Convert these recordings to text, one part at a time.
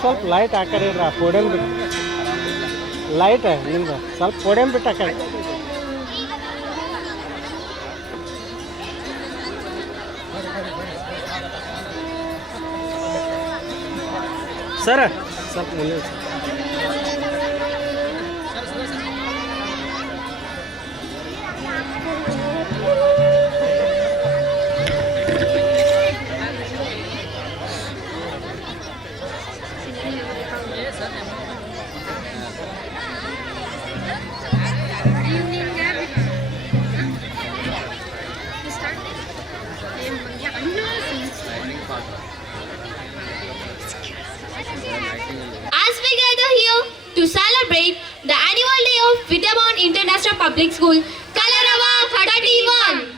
ಸ್ವಲ್ಪ ಲೈಟ್ ಆ ಕಡೆ ಇಡ್ರ ಪೋಡಿಯಂ ಬಿಟ್ಟು ಲೈಟ್ ನಿಮ್ದು ಸ್ವಲ್ಪ ಪೋಡಿಯಂ ಬಿಟ್ಟು ಆ ಕಡೆ ಸರ್ ಸ್ವಲ್ಪ ಮುಂದೆ As we gather here to celebrate the annual day of Vidyavan International Public School, Kalarava 31.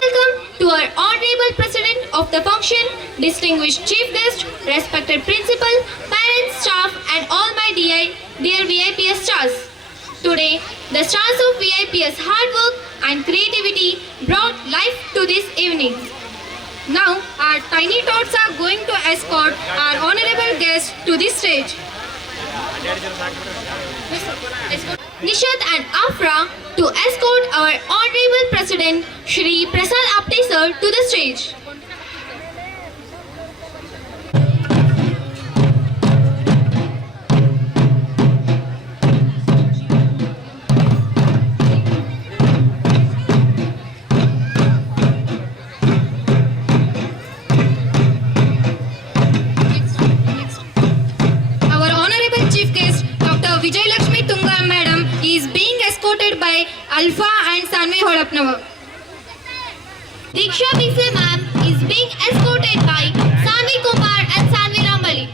Welcome to our Honorable President of the function, distinguished Chief Guest, respected Principal, parents, staff and all my dear VIPS stars. Today, the stars of VIPS hard work and creativity brought life to this evening. Now, our tiny tots are going to escort our honorable guest to the stage. Nishad and Afra to escort our honorable president Shri Prasad Apte sir to the stage. Our honorable chief guest Dr. Vijay Lakshmi Tunga madam is being escorted by Alpha and Sanvi Holapnava. Diksha Bise ma'am is being escorted by Sanvi Kumar and Sanvi Rambali.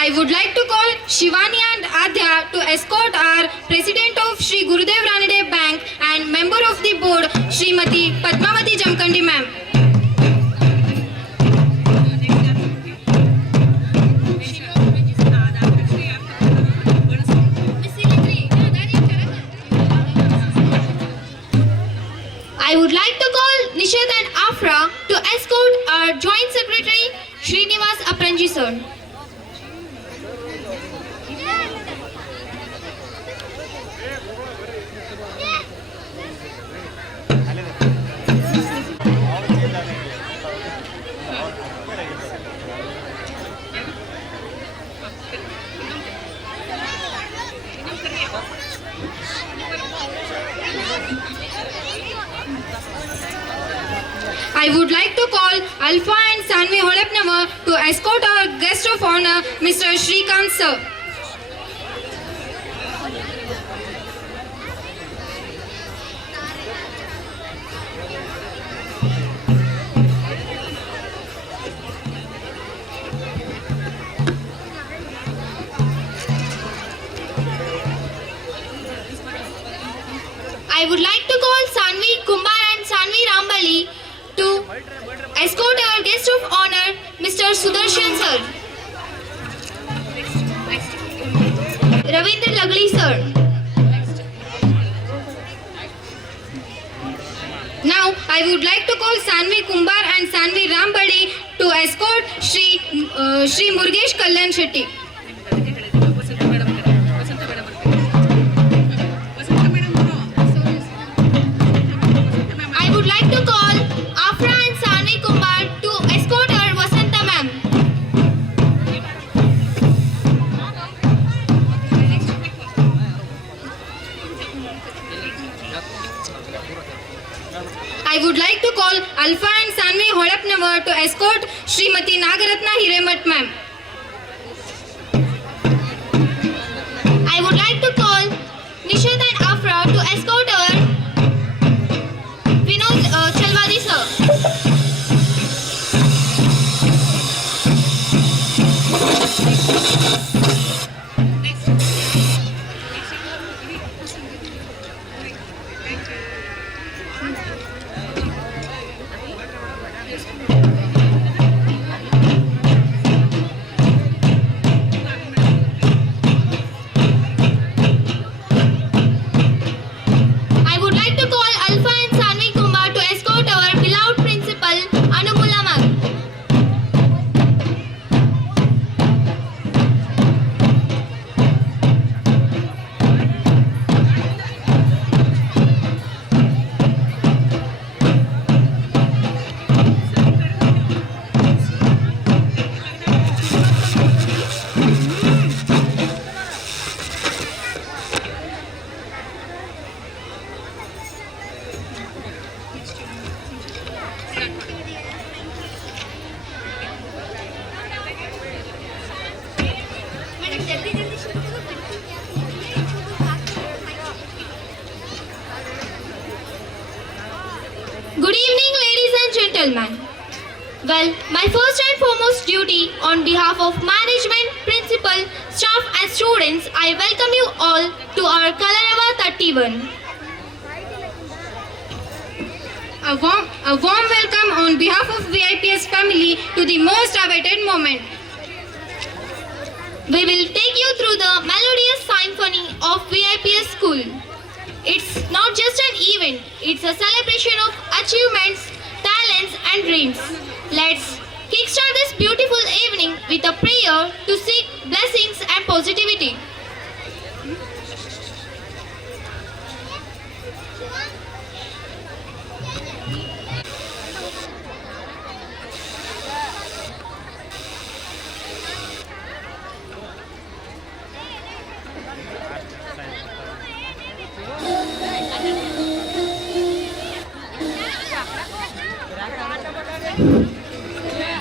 I would like to call Shivani and Adya to escort our President of Shri Gurudev Ranadev Bank and Member of the Board Srimati Padmavati Jamkandi ma'am. I would like to call Nishad and Afra to escort our Joint Secretary Srinivas Apranji sir. I would like to call Alpha and Sanvi Holapnava to escort our guest of honor, Mr. Shrikant sir. I would like to call Sanvi Kumar and Sanvi Rambali to escort our guest of honor, Mr. Sudarshan sir. Ravindra Lagli sir. Now, I would like to call Sanvi Kumar and Sanvi Rambali to escort Shri Murgesh Kalyan Shetty. I would like to call Afra and Sanvi Kumar to escort our Vasanta ma'am. Alpha and Sanvi Holapnavar to escort Srimati Nagaratna Hiremat ma'am. I would like to call Nishad and Afra to escort our Vinod Chalwadi sir. I would like to call Alpha and Sanvi Kumar to escort our beloved principal Anumula ma'am. Good evening, ladies and gentlemen. Well, my first and foremost duty on behalf of management, principal, staff and students, I welcome you all to our Kalarava 31. A warm welcome on behalf of VIPS family to the most awaited moment. We will take you through the melodious symphony of VIPS school. It's not just an event, it's a celebration of achievements, talents and dreams. Let's kickstart this beautiful evening with a prayer to seek blessings and positivity.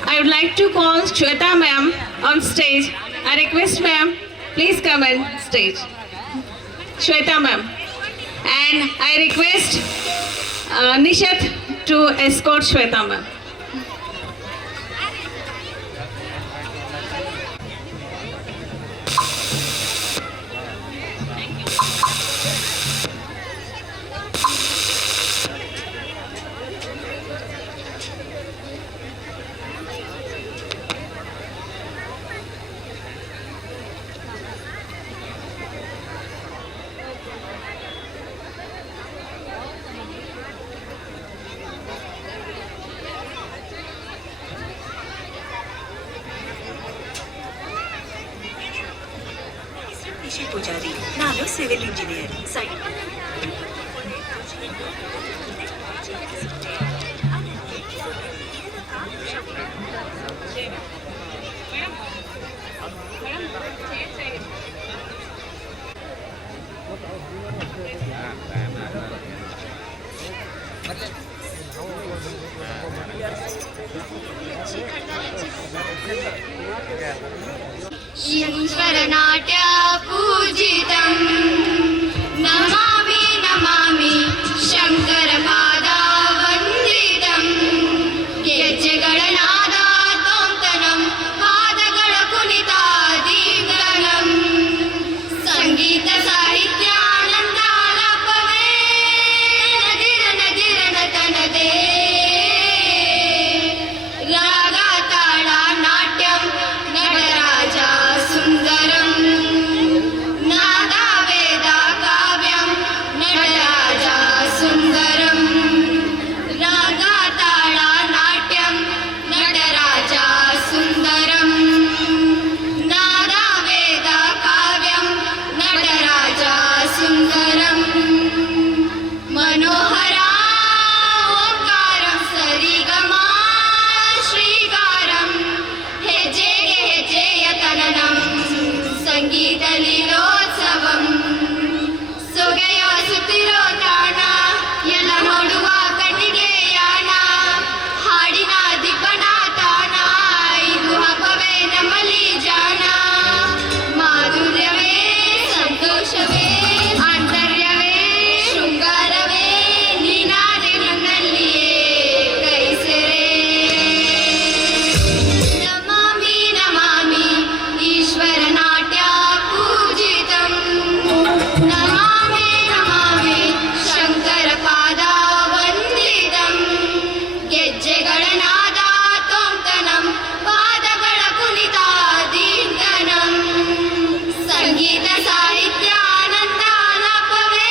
I would like to call Shweta ma'am on stage. I request ma'am, please come on stage. Shweta ma'am. And I request Nishat to escort Shweta ma'am. ನಿಶಿ ಪೂಜಾರಿ, ನಾನು civil engineer. ईश्वरनाट्य पूजितं नमामि नमामि शङ्करपादा वन्दितं ಗೆಜ್ಜೆಗಳನಾದ ತೋಂತನಂ ಪಾದಗಳ ಕುಣಿತಾದೀಂಗನಂ ಸಂಗೀತ ಸಾಹಿತ್ಯ ಆನಂದಾಲಾಪವೇ ತನದಿರನ ತನದೇ ರಾಗ ತಾಳ ನಾಟ್ಯಂ ನಟರಾಜ ಸುಂದರಂ ನಾದ ವೇದ ಕಾವ್ಯಂ ನಟರಾಜ ಸುಂದರಂ ರಾಗ ತಾಳ ನಾಟ್ಯಂ ನಟರಾಜ ಸುಂದರಂ ನಾದ ವೇದ ಕಾವ್ಯಂ ನಟರಾಜ ಸುಂದರಂ मनोहरा ओंकारं सरिगमा श्रीकारं हेजेयतननं संगीतलीलोत्सवं ಸೊಗೆಯ ಸುತ್ತಿರೋ ತಾಣ ಎಲ್ಲ ನೋಡುವ ಕಣ್ಣಿಗೆ ಯಾಣ संगीत साहित्य आनंदालापवे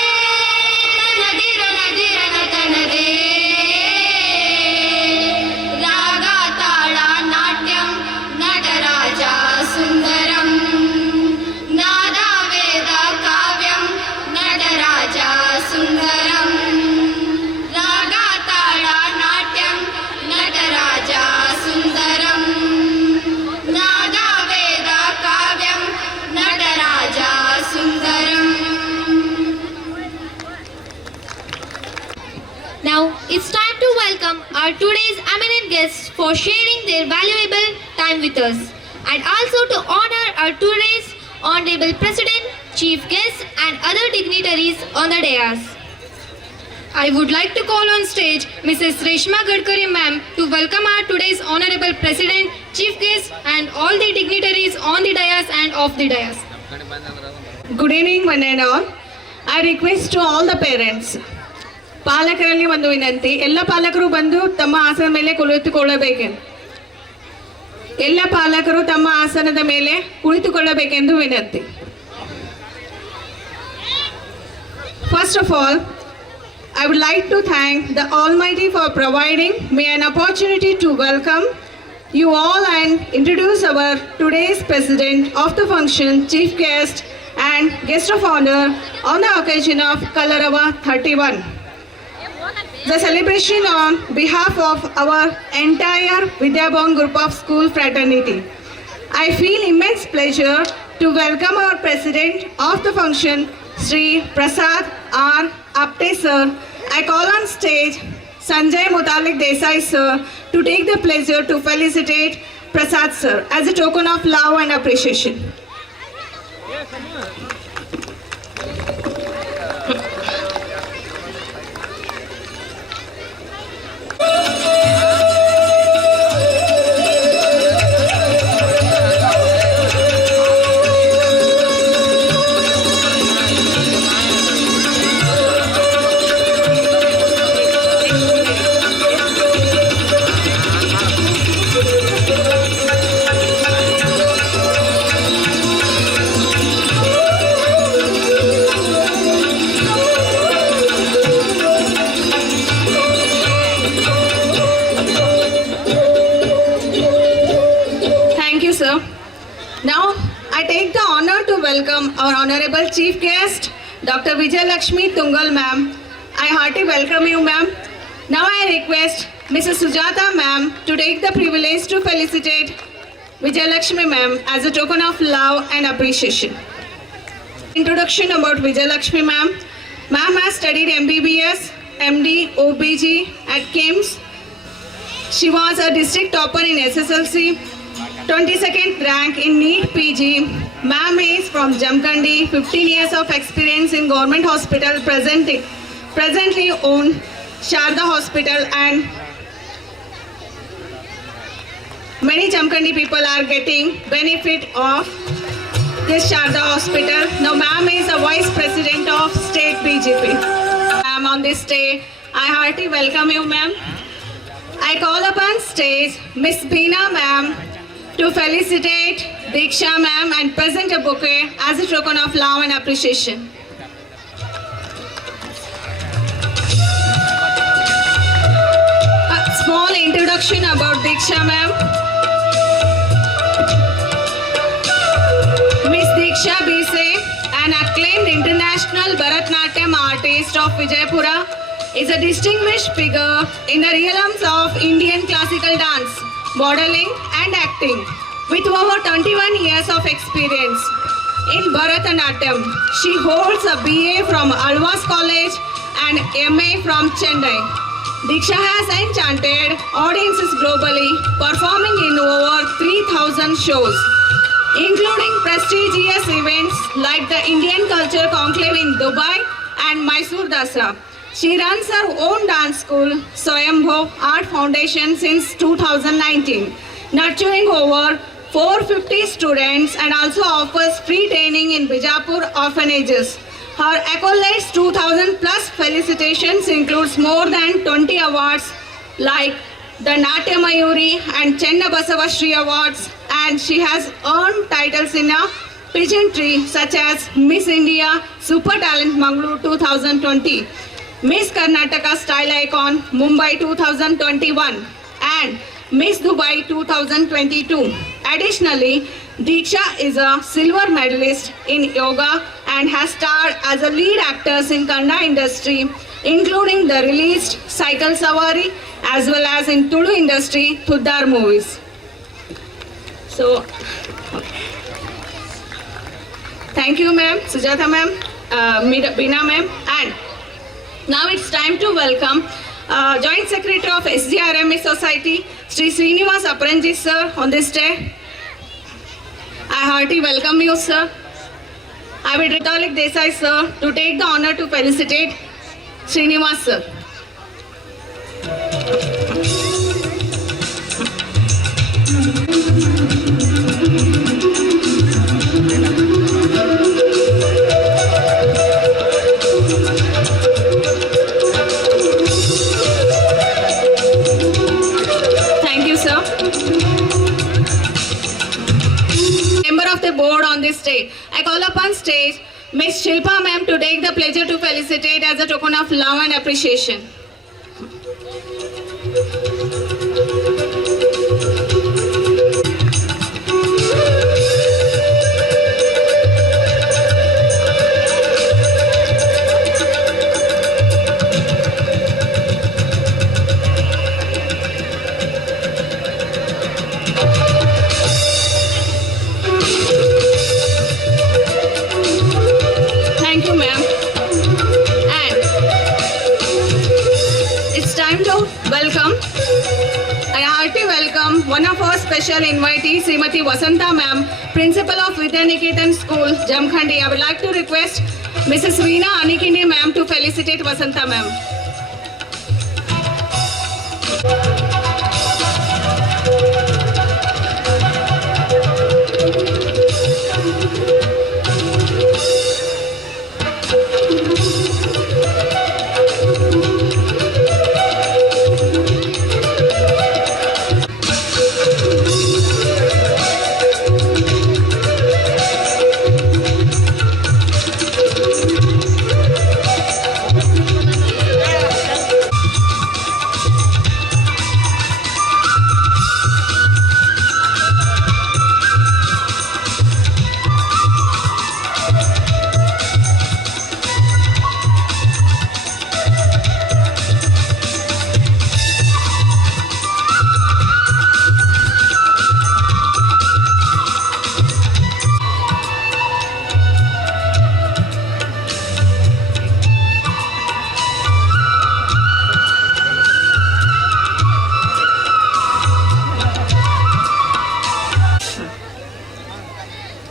नदीर नदीर नटनदे रागा ताळा नाट्यम नटराजा सुंदरम नादा वेद काव्यम नटराजा सुंदरम रागा ताळा नाट्यम नटराजा सुंदरम नादा वेद काव्यम नटराजा Sundaram. Now it's time to welcome our today's eminent guests for sharing their valuable time with us, and also to honor our today's honorable president, chief guests and other dignitaries on the dais. I would like to call on stage Mrs. Reshma Gadkari ma'am to welcome our today's honorable president, chief guest and all the dignitaries on the dais and off the dais. Good evening one and all. I request to all the parents. ಪಾಲಕರಲ್ಲಿ ಒಂದು ವಿನಂತಿ, ಎಲ್ಲ ಪಾಲಕರು ಬಂದು ತಮ್ಮ ಆಸನದ ಮೇಲೆ ಕುಳಿತುಕೊಳ್ಳಬೇಕು. ಎಲ್ಲ ಪಾಲಕರು ತಮ್ಮ ಆಸನದ ಮೇಲೆ ಕುಳಿತುಕೊಳ್ಳಬೇಕೆಂದು ವಿನಂತಿ. First of all, I would like to thank the Almighty for providing me an opportunity to welcome you all and introduce our today's president of the function, chief guest and guest of honor on the occasion of Kalarava 31. The celebration on behalf of our entire Vidyabhavan group of school fraternity. I feel immense pleasure to welcome our president of the function, Sri Prasad R. Apte sir. I call on stage Sanjay Mutalik Desai sir to take the pleasure to felicitate Prasad sir as a token of love and appreciation. Thank you, sir. Now, I take the honor to welcome our honorable chief guest, Dr. Vijay Lakshmi Tungal ma'am. I heartily welcome you, ma'am. Now I request Mrs. Sujata ma'am to take the privilege to felicitate Vijay Lakshmi ma'am as a token of love and appreciation. Introduction about Vijay Lakshmi ma'am. Ma'am has studied MBBS, MD, OBG at KIMS. She was a district topper in SSLC, 22nd rank in NEET PG. Ma'am is from Jamkandi, 15 years of experience in government hospital, presently own Sharda Hospital, and many Jamkandi people are getting benefit of this Sharda Hospital. Now ma'am is a vice president of state BJP. Ma'am, on this day, I heartily welcome you, ma'am. I call upon stage Miss Beena ma'am to felicitate Diksha ma'am and present a bouquet as a token of love and appreciation. A small introduction about Diksha ma'am. Miss Diksha Bise, an acclaimed international Bharatnatyam artist of Vijaypura, is a distinguished figure in the realms of Indian classical dance, modeling and acting. With over 21 years of experience in Bharatanatyam, she holds a BA from Alvas College and MA from Chennai. Diksha has enchanted audiences globally, performing in over 3,000 shows, including prestigious events like the Indian Culture Conclave in Dubai and Mysore Dasra. She runs her own dance school, Swayambho Art Foundation, since 2019, nurturing over 450 students and also offers free training in Bijapur orphanages. Her accolades 2,000 plus felicitations includes more than 20 awards like the Natya Mayuri and Chenna Basava Shri Awards, and she has earned titles in pageantry such as Miss India Super Talent Mangalore 2020, Miss Karnataka Style Icon Mumbai 2021 and Miss Dubai 2022. Additionally, Diksha is a silver medalist in yoga and has starred as a lead actress in Kannada industry, including the released Cycle Savari as well as in Tulu industry Thuddar movies. So, thank you ma'am, Sujata ma'am, Beena ma'am, and now it's time to welcome Joint Secretary of SGRMA Society, Sri Srinivas Apparanji sir on this day. I heartily welcome you sir. I will Ritalik Desai sir to take the honor to felicitate Srinivas sir. Thank you sir. Member of the board on this day, I call upon stage Miss Shilpa ma'am to take the pleasure to felicitate as a token of love and appreciation. Thank you ma'am. And it's time to welcome and hearty welcome one of our special invitees, Srimati Vasanta ma'am, Principal of Vidyaniketan School, Jamkhandi. I would like to request Mrs. Veena Anikini ma'am to felicitate Vasanta ma'am.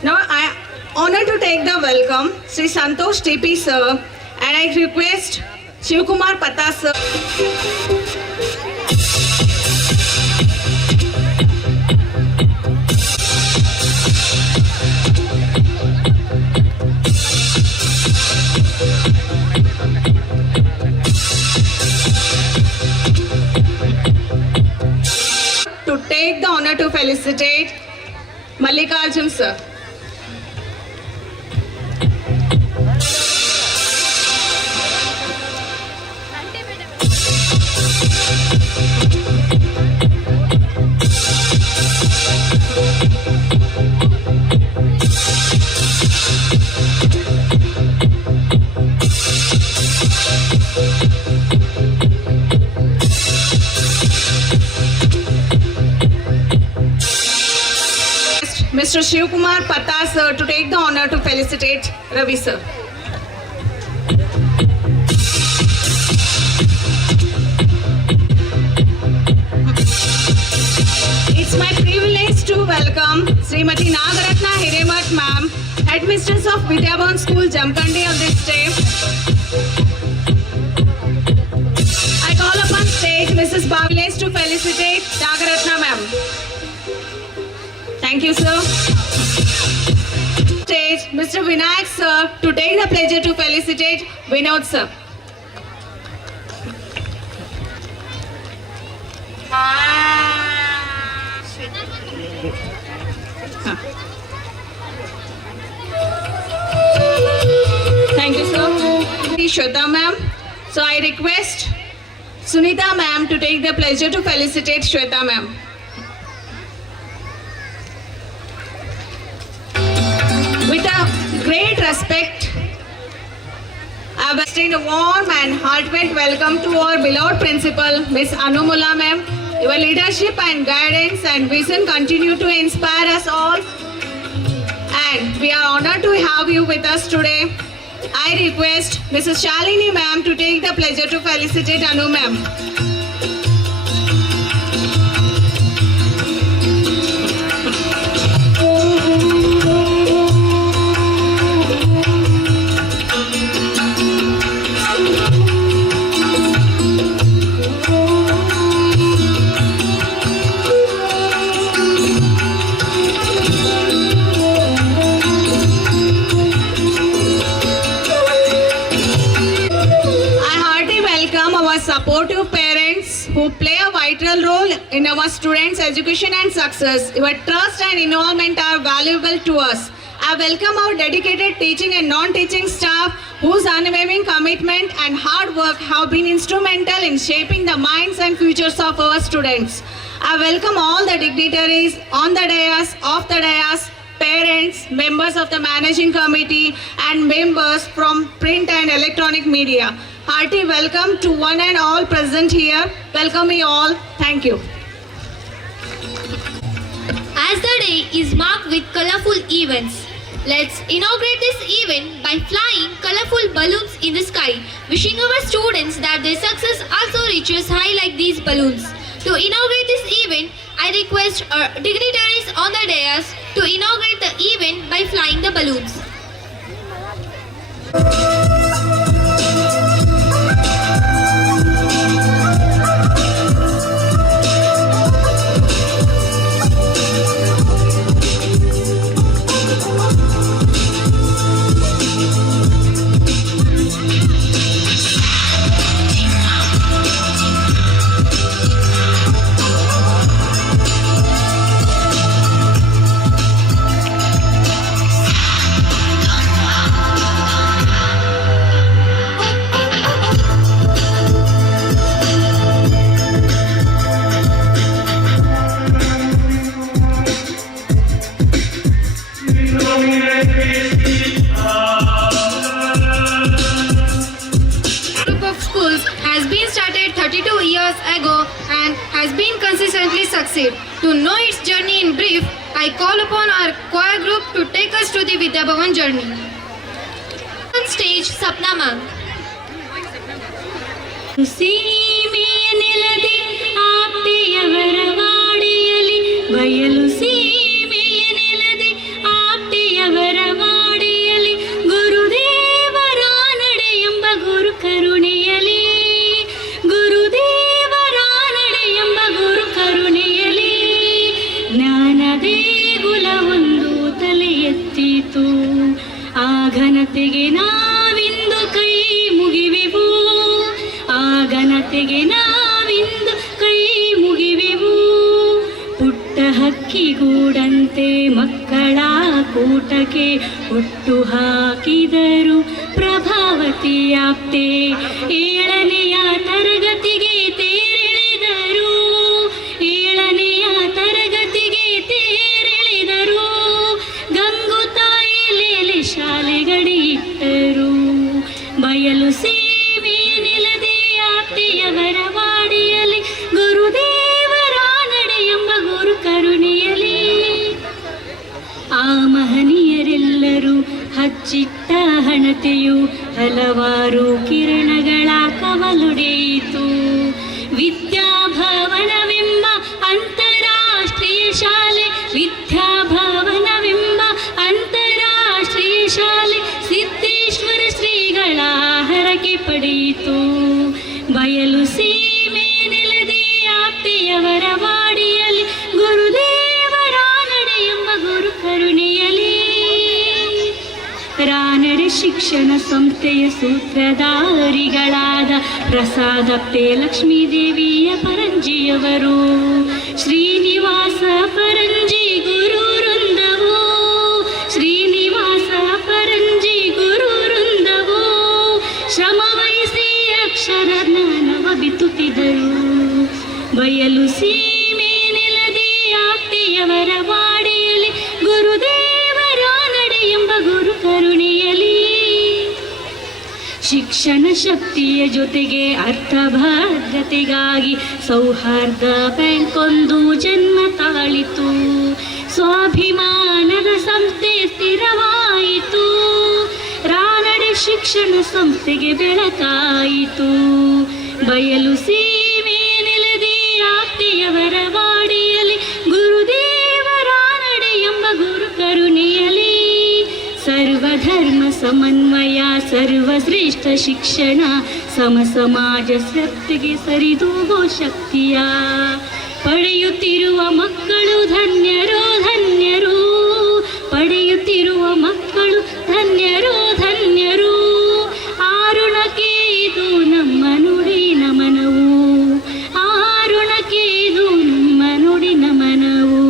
Now I honor to take the welcome Sri Santosh TP sir and I request Shivkumar Pata sir. To take the honor to felicitate Mallikarjun sir. Mr. Shivkumar Pata sir to take the honor to felicitate Ravi sir. It's my privilege to welcome Srimati Nagaratna Hiremat ma'am, Headmistress of Vidyabhavan School, Jamkhandi on this day. I call upon stage Mrs. Baviles to felicitate Nagaratna ma'am. Thank you, sir. Stage, Mr. Vinayak, sir, to take the pleasure to felicitate Vinod, sir. Thank you, sir. Shweta ma'am. So I request Sunita ma'am to take the pleasure to felicitate Shweta ma'am. With a great respect, I extend a warm and heartfelt welcome to our beloved principal, Miss Anumula ma'am. Your leadership and guidance and vision continue to inspire us all. And we are honored to have you with us today. I request Mrs. Shalini ma'am to take the pleasure to felicitate Anu ma'am. Supportive parents who play a vital role in our students' education and success. Your trust and involvement are valuable to us. I welcome our dedicated teaching and non-teaching staff whose unwavering commitment and hard work have been instrumental in shaping the minds and futures of our students. I welcome all the dignitaries on the dais, off the dais, parents, members of the managing committee and members from print and electronic media. Hearty welcome to one and all present here. Welcome you all. Thank you. As the day is marked with colorful events, let's inaugurate this event by flying colorful balloons in the sky, wishing our students that their success also reaches high like these balloons. To inaugurate this event, I request our dignitaries on the dais to inaugurate the event by flying the balloons. To know its journey in brief, I call upon our choir group to take us to the Vidya Bhavan journey. On stage, Sapna ma'am. ಸೀಮೆಯ ನೆಲದಿ ಆಪ್ತೆಯವರ ವಾಡೆಯಲಿ ಬಯಲು ಸೀಮೆಯ ನೆಲದಿ ಆಪ್ತೆಯವರ ವಾಡೆಯಲಿ ಗುರುದೇವರ ನಡೆ ಎಂಬ ಗುರು ಕರುಣೆಯಲಿ ಗುರುದೇವರ ನಡೆ ಎಂಬ ಗುರು ಕರುಣೆಯಲಿ ಜ್ಞಾನ ದೇಗುಲ ಒಂದು ತಲೆ ಎತ್ತಿತು ಆ ಘನತೆಗೆ ನಾವಿಂದು ಕೈ ಮುಗಿವೆವು ಘನತೆಗೆ ನಾವಿಂದು ಕೈ ಮುಗಿವೆವು ಪುಟ್ಟ ಹಕ್ಕಿಗೂಡಂತೆ ಮಕ್ಕಳ ಕೂಟಕ್ಕೆ ಹುಟ್ಟು ಹಾಕಿದರು ಪ್ರಭಾವತಿ ಆಪ್ತೆ ಏಳನೆಯ ತರಗತಿಗೆ ತೇರೆಳೆದರು ಏಳನೆಯ ತರಗತಿಗೆ ತೇರೆಳೆದರು ಗಂಗು ತಾಯಿ ಲೇಲೆ ಶಾಲೆಗಡಿ ಇಟ್ಟರು ಬಯಲು ಯವರ ವಾಡಿಯಲಿ ಗುರುದೇವರ ನಡೆ ಎಂಬ ಗುರು ಕರುಣೆಯಲಿ ಆ ಮಹನೀಯರೆಲ್ಲರೂ ಹಚ್ಚಿಟ್ಟ ಹಣತೆಯು ಹಲವಾರು ಕಿರಣಗಳ ಕವಲೊಡೆಯಿತು ವಿದ್ಯಾಭವನವೆಂಬ ಅಂತಾರಾಷ್ಟ್ರೀಯ ಶಾಲೆ ವಿದ್ಯಾಭವನವೆಂಬ ಅಂತಾರಾಷ್ಟ್ರೀಯ ಶಾಲೆ ಸಿದ್ದೇಶ್ವರ ಶ್ರೀಗಳ ಹರಕೆ ಪಡೆಯಿತು ಬಯಲು ಸೀಮೆ ನೆಲದಿ ಆಪ್ತೆಯವರ ವಾಡಿಯಲಿ ಗುರುದೇವರ ನಡೆ ಎಂಬ ಗುರು ಕರುಣೆಯಲಿ ರಾನಡೆ ಶಿಕ್ಷಣ ಸಂಸ್ಥೆಯ ಸೂತ್ರಧಾರಿಗಳಾದ ಪ್ರಸಾದಪ್ಪೆ ಲಕ್ಷ್ಮೀದೇವಿಯ ಪರಂಜಿಯವರು ಶ್ರೀನಿವಾಸ ಪರಂಜಿ ಗುರು ವೃಂದವು ಶ್ರೀನಿವಾಸ ಪರಂಜಿ ಗುರು ವೃಂದವು ಬಯಲು ಸೀಮೆ ನೆಲದಿ ಆಪ್ತೆಯವರ ವಾಡೆಯಲಿ ಗುರುದೇವರ ನಡೆ ಎಂಬ ಗುರು ಕರುಣೆಯಲಿ ಶಿಕ್ಷಣ ಶಕ್ತಿಯ ಜೊತೆಗೆ ಅರ್ಥಭದ್ರತೆಗಾಗಿ ಸೌಹಾರ್ದ ಬ್ಯಾಂಕ್ ಒಂದು ಜನ್ಮ ತಾಳಿತು. ಸ್ವಾಭಿಮಾನದ ಸಂಸ್ಥೆ ಸ್ಥಿರವಾಯಿತು. ರಾನಡೆ ಶಿಕ್ಷಣ ಸಂಸ್ಥೆಗೆ ಬೆಳಕಾಯಿತು. ಬಯಲು ಸೀಮೆ ನೆಲದಿ ಆಪ್ತೆಯವರ ವಾಡಿಯಲ್ಲಿ ಗುರುದೇವರ ನಡೆ ಎಂಬ ಗುರು ಕರುಣೆಯಲಿ ಸರ್ವಧರ್ಮ ಸಮನ್ವಯ ಸರ್ವಶ್ರೇಷ್ಠ ಶಿಕ್ಷಣ ಸಮ ಸಮಾಜ ಶಕ್ತಿಗೆ ಸರಿದೂಗೋ ಶಕ್ತಿಯ ಪಡೆಯುತ್ತಿರುವ ಮಕ್ಕಳು ಧನ್ಯರು ಧನ್ಯರು. ಪಡೆಯುತ್ತಿರುವ ಮಕ್ಕಳು ಧನ್ಯರು ಧನ್ಯರು. ಆರುಣಕ್ಕೆ ಇದು ನಮ್ಮ ನುಡಿ ನಮನವು. ಆರುಣಕ್ಕೆ ಇದು ನಮ್ಮ ನುಡಿ ನಮನವು.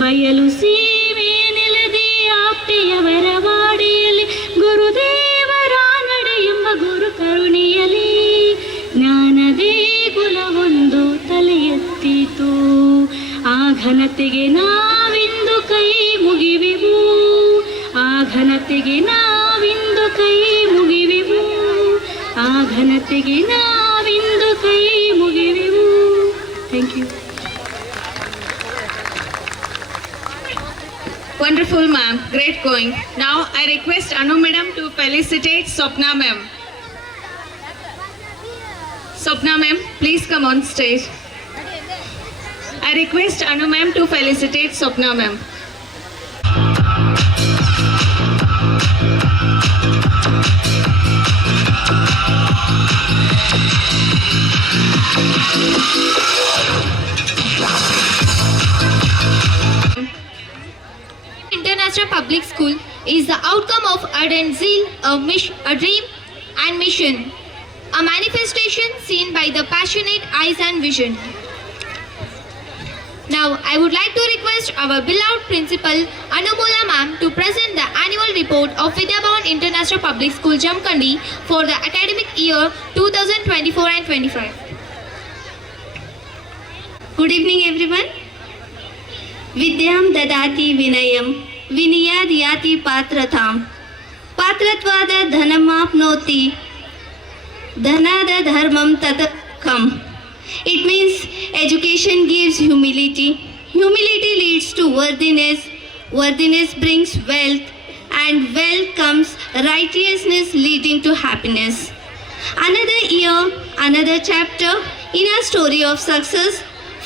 ಬಯಲು ಸೀಮೆ ನೆಲದಿ ಆಪ್ತೆಯವರ ವಾಡೆಯಲ್ಲಿ ಗುರುದೇವರ ನಡೆ ಎಂಬ ಗುರು ಕರುಣೆಯಲಿ ಜ್ಞಾನದೇ ಕುಲವೊಂದು ತಲೆ ಎತ್ತಿತು. ಆ ಘನತೆಗೆ ನಾವಿಂದು ಕೈ ಮುಗಿವೆವು. ಆ ಘನತೆಗೆ ನಾವಿಂದು ಕೈ ಮುಗಿವೆವು. ಆ ಘನತೆಗೆ ನಾವಿಂದು ಕೈ ಮುಗಿವೆವು. Thank you. Wonderful, ma'am. Great going. Now I request Anu madam to felicitate Swapna ma'am. Swapna ma'am, please come on stage. I request Anu ma'am to felicitate Swapna ma'am. International Public School is the outcome of ardent zeal, a dream and mission, a manifestation seen by the passionate eyes and vision. Now, I would like to request our beloved principal Anumula ma'am to present the annual report of Vidyabhavan International Public School Jamkhandi for the academic year 2024 and 25. Good evening everyone. Vidyam dadati vinayam viniyad yati patratham patratvada dhanamapnoti dhanada dharmam tatakam. It means education gives humility. Humility leads to worthiness. Worthiness brings wealth, and wealth comes righteousness leading to happiness. Another year, another chapter in our story of success,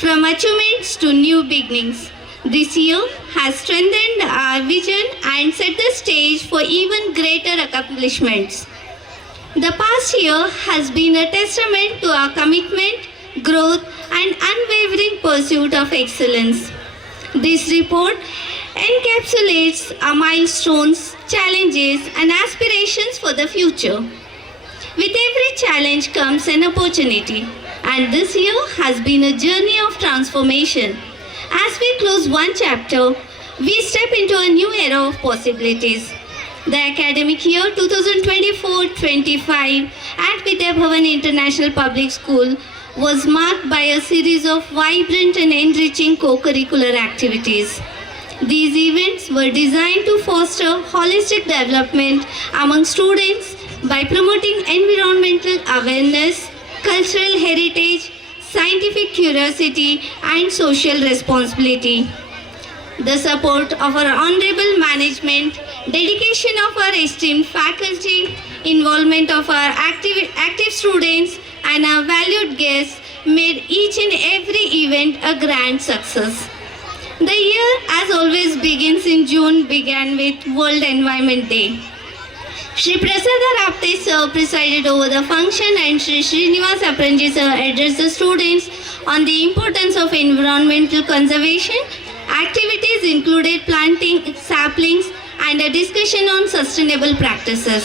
from achievements to new beginnings. This year has strengthened our vision and set the stage for even greater accomplishments. The past year has been a testament to our commitment, growth, and unwavering pursuit of excellence. This report encapsulates our milestones, challenges, and aspirations for the future. With every challenge comes an opportunity, and this year has been a journey of transformation. As we close one chapter, we step into a new era of possibilities. The academic year 2024-25 at Vidyabhavan International Public School was marked by a series of vibrant and enriching co-curricular activities. These events were designed to foster holistic development among students by promoting environmental awareness, cultural heritage, scientific curiosity, and social responsibility. The support of our honorable management, dedication of our esteemed faculty, involvement of our active students, and our valued guests made each and every event a grand success. The year, as always, begins in June, began with World Environment Day. Shri Prasada Rapte sir presided over the function, and Shri Srinivas Apranji sir addressed the students on the importance of environmental conservation. Activities included planting saplings and a discussion on sustainable practices.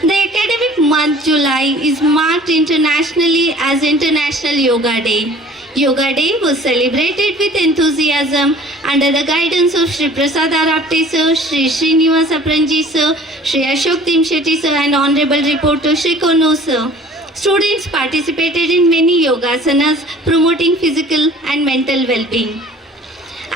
The academic month July is marked internationally as International Yoga Day. Yoga Day was celebrated with enthusiasm under the guidance of Shri Prasada Rapte sir, Shri Srinivas Apranji sir, Shri Ashok Timshetty sir, and Honorable Reporter Shri Kono sir. Students participated in many yogasanas, promoting physical and mental well-being.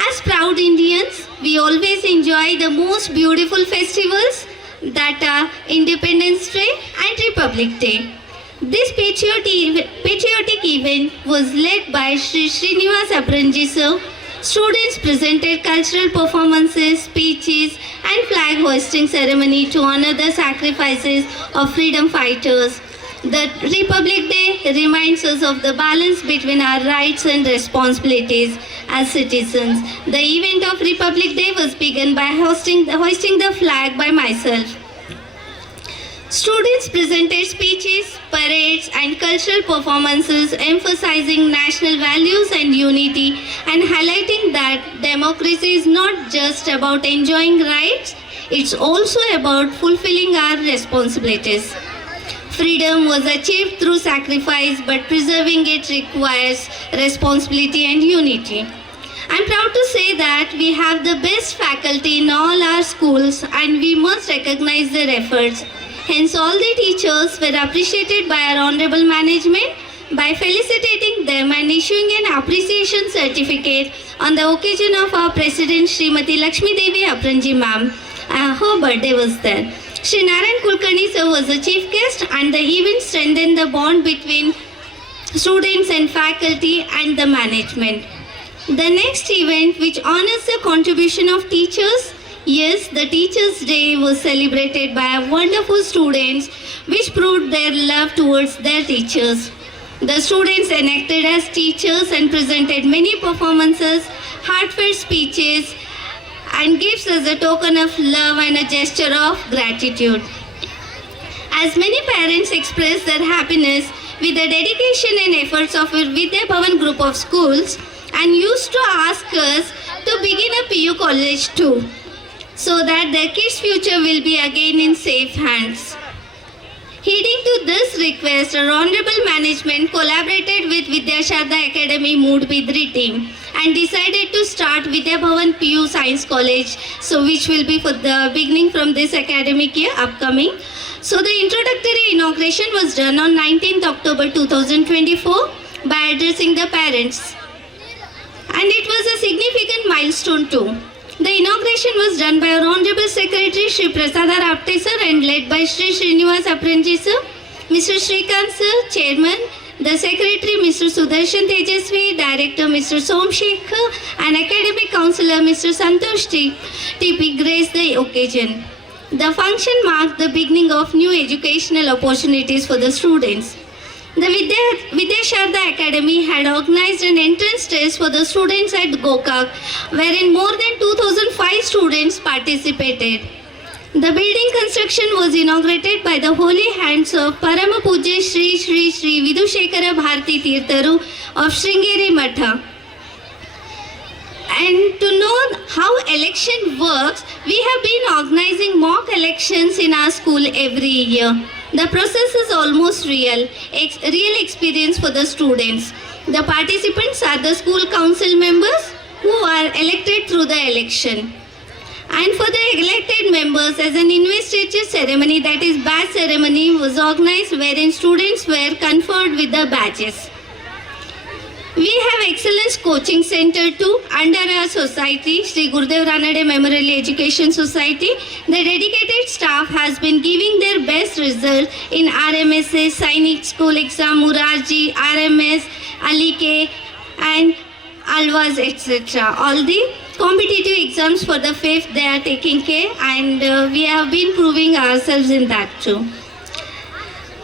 As proud Indians, we always enjoy the most beautiful festivals that are Independence Day and Republic Day. This patriotic event was led by Sri Srinivas Apranji sir. Students presented cultural performances, speeches and flag hoisting ceremony to honor the sacrifices of freedom fighters. The Republic Day reminds us of the balance between our rights and responsibilities as citizens. The event of Republic Day was begun by hoisting the flag by myself. Students presented speeches, parades and cultural performances emphasizing national values and unity and highlighting that democracy is not just about enjoying rights, it's also about fulfilling our responsibilities. Freedom was achieved through sacrifice, but preserving it requires responsibility and unity. I'm proud to say that we have the best faculty in all our schools and we must recognize their efforts. Hence, all the teachers were appreciated by our honorable management by felicitating them and issuing an appreciation certificate on the occasion of our President Srimati Lakshmi Devi Apranji ma'am. Her birthday was there. Sri Narayan Kulkarni sir was the chief guest and the event strengthened the bond between students and faculty and the management. The next event, which honors the contribution of teachers, yes, the Teachers' Day was celebrated by wonderful students which proved their love towards their teachers. The students enacted as teachers and presented many performances, heartfelt speeches and gifts as a token of love and a gesture of gratitude. As many parents expressed their happiness with the dedication and efforts of our Vidya Bhavan group of schools and used to ask us to begin a PU college too, so that their kids' future will be again in safe hands. Heeding to this request, our honorable management collaborated with Vidya Sharda Academy Mood Bidri team and decided to start Vidya Bhavan PU Science College, so which will be for the beginning from this academic year upcoming. So the introductory inauguration was done on 19th October 2024 by addressing the parents. And it was a significant milestone too. The inauguration was done by our Honorable Secretary Shri Prasada Rapte sir and led by Shri Srinivas Apranji sir, Mr. Shrikant sir, Chairman, the Secretary Mr. Sudarshan Tejasvi, Director Mr. Som Shekhar and Academic Councillor Mr. Santosh TP graced the occasion. The function marked the beginning of new educational opportunities for the students. The Vidya Sharda Academy had organized an entrance test for the students at Gokak, wherein more than 2005 students participated. The building construction was inaugurated by the holy hands of Parama Pujya Shri Shri Shri Vidushekara Bharati Tirtharu of Sringeri Matha. And to know how election works, we have been organizing mock elections in our school every year. The process is almost real experience for the students. The participants are the school council members who are elected through the election. And for the elected members, as an investiture ceremony, that is badge ceremony, was organized wherein students were conferred with the badges. We have Excellence Coaching Center too under our society, Sri Gurudev Ranade Memorial Education Society. The dedicated staff has been giving their best results in RMSS, Sainik School Exam, Murarji, RMS, Alike and Alvas, etc. All the competitive exams for the 5th they are taking care, and we have been proving ourselves in that too.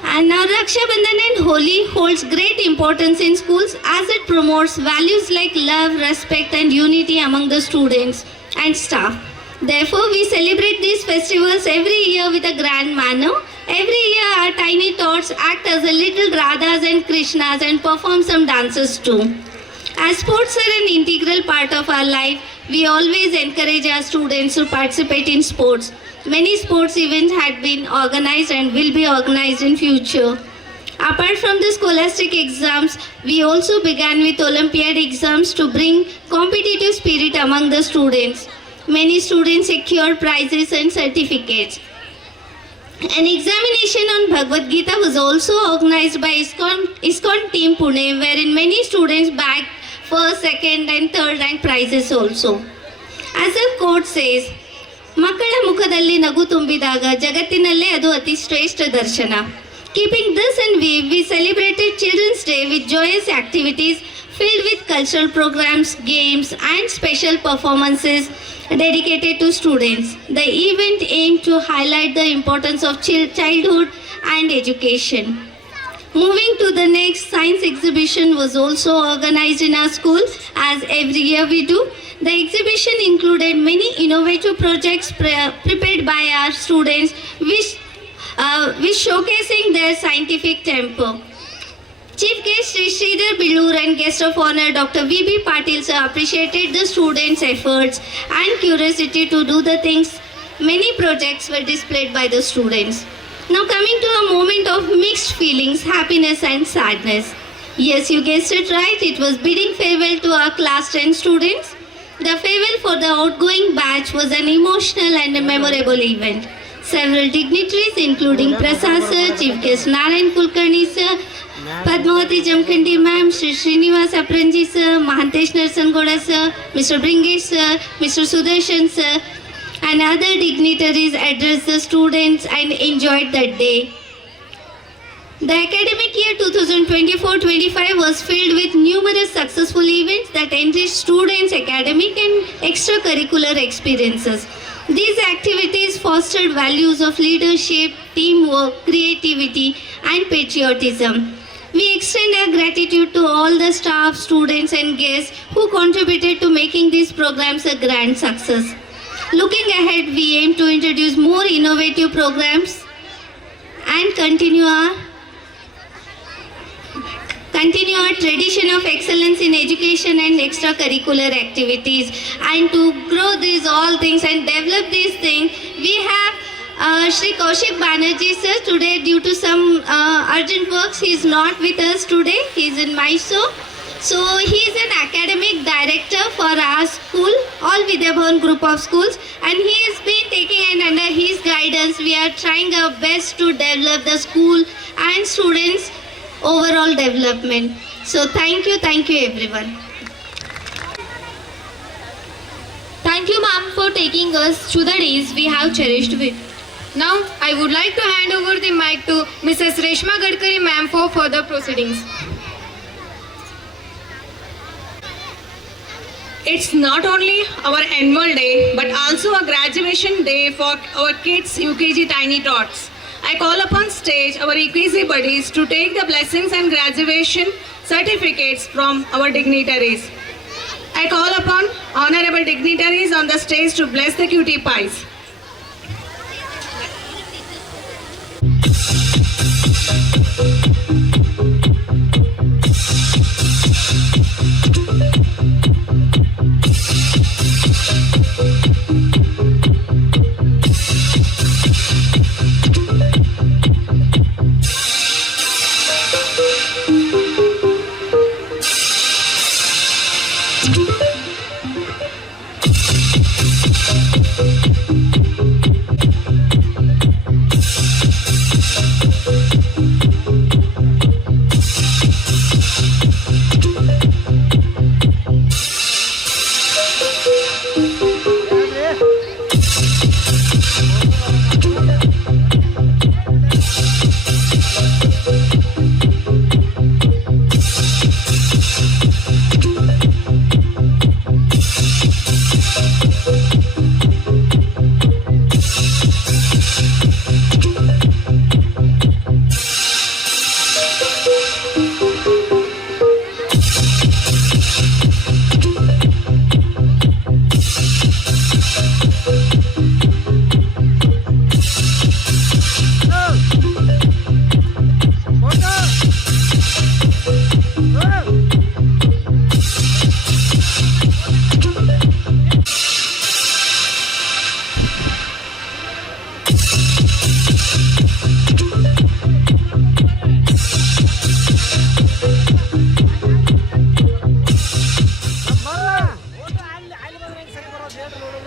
And now Raksha Bandhan and Holi holds great importance in schools as it promotes values like love, respect and unity among the students and staff. Therefore, we celebrate these festivals every year with a grand manner. Every year our tiny tots act as a little Radhas and Krishnas and perform some dances too. As sports are an integral part of our life, we always encourage our students to participate in sports. Many sports events had been organized and will be organized in future. Apart from the scholastic exams, we also began with Olympiad exams to bring competitive spirit among the students. Many students secured prizes and certificates. An examination on Bhagavad Gita was also organized by ISKCON team Pune, wherein many students bagged first, second and third rank prizes also. As the quote says, ಮಕ್ಕಳ ಮುಖದಲ್ಲಿ ನಗು ತುಂಬಿದಾಗ ಜಗತ್ತಿನಲ್ಲೇ ಅದು ಅತಿ ಶ್ರೇಷ್ಠ ದರ್ಶನ. Keeping this in view, we celebrated Children's Day with joyous activities filled with cultural programs, games and special performances dedicated to students. The event aimed to highlight the importance of childhood and education. Moving to the next, science exhibition was also organized in our school, as every year we do. The exhibition included many innovative projects prepared by our students, which showcasing their scientific temper. Chief guest Sri Sridhar Bilur and guest of honor Dr. V.B. Patil sir appreciated the students' efforts and curiosity to do the things. Many projects were displayed by the students. Now coming to a moment of mixed feelings, happiness and sadness. Yes, you guessed it right, it was bidding farewell to our class 10 students. The farewell for the outgoing batch was an emotional and a memorable event. Several dignitaries including Prasad sir, Chief Guest Narayan Kulkarni sir, Padmavati Jamkhandi ma'am, Shri Srinivas Apranji sir, Mahantesh Narsangoda sir, Mr. Bringesh sir, Mr. Sudarshan sir and other dignitaries addressed the students and enjoyed that day. The academic year 2024-25 was filled with numerous successful events that enriched students' academic and extracurricular experiences. These activities fostered values of leadership, teamwork, creativity and patriotism. We extend our gratitude to all the staff, students and guests who contributed to making these programs a grand success. Looking ahead, we aim to introduce more innovative programs and continue our tradition of excellence in education and extracurricular activities, and to grow these all things and develop these things. We have Shri Kaushik Banerjee sir today due to some urgent works. He is not with us today. He is in Mysore. So he is an academic director for our school, all Vidyabhavan group of schools, and he has been taking, and under his guidance we are trying our best to develop the school and students' overall development. So thank you everyone. Thank you, ma'am, for taking us through the days we have cherished with. Now I would like to hand over the mic to Mrs. Reshma Gadkari ma'am for further proceedings. It's not only our annual day but also a graduation day for our kids UKG Tiny Tots. I call upon stage our EQC buddies to take the blessings and graduation certificates from our dignitaries. I call upon honorable dignitaries on the stage to bless the cutie pies.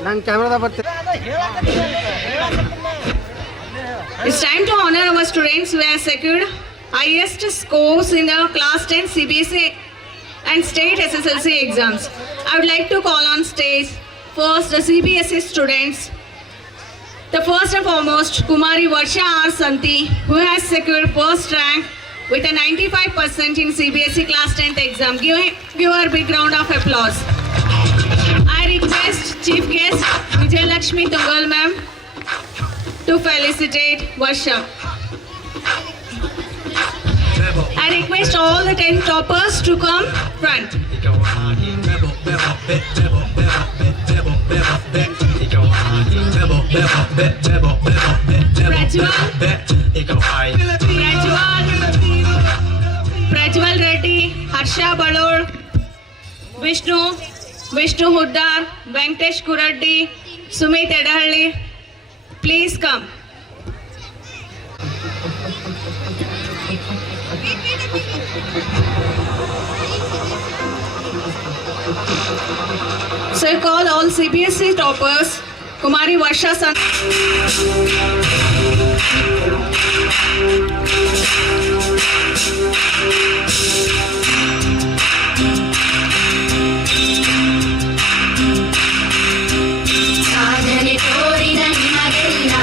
ನಾನು ಕ್ಯಾಮ್ರಾದಾಗ ಬರ್ತೀನಿ. It's time to honor our students who have secured highest scores in the class 10 CBSE and state SSLC exams. I would like to call on stage first the CBSE students. The first and foremost, Kumari Varsha R. Santi, who has secured first rank with a 95% in CBSE class 10th exam. Give her a big round of applause. I request Chief Guest Vijay Lakshmi Tungal ma'am to felicitate Varsha. I request all the 10 toppers to come front. Prajwal Reddy, Harsha Balor, Vishnu Huddar, Venkatesh Kuraddi, Sumit Edahalli, please come. So I call all CBSE toppers, Kumari Varsha Santi. ಸಾಧನೆ ತೋರಿದ ನಿಮಗೆಲ್ಲ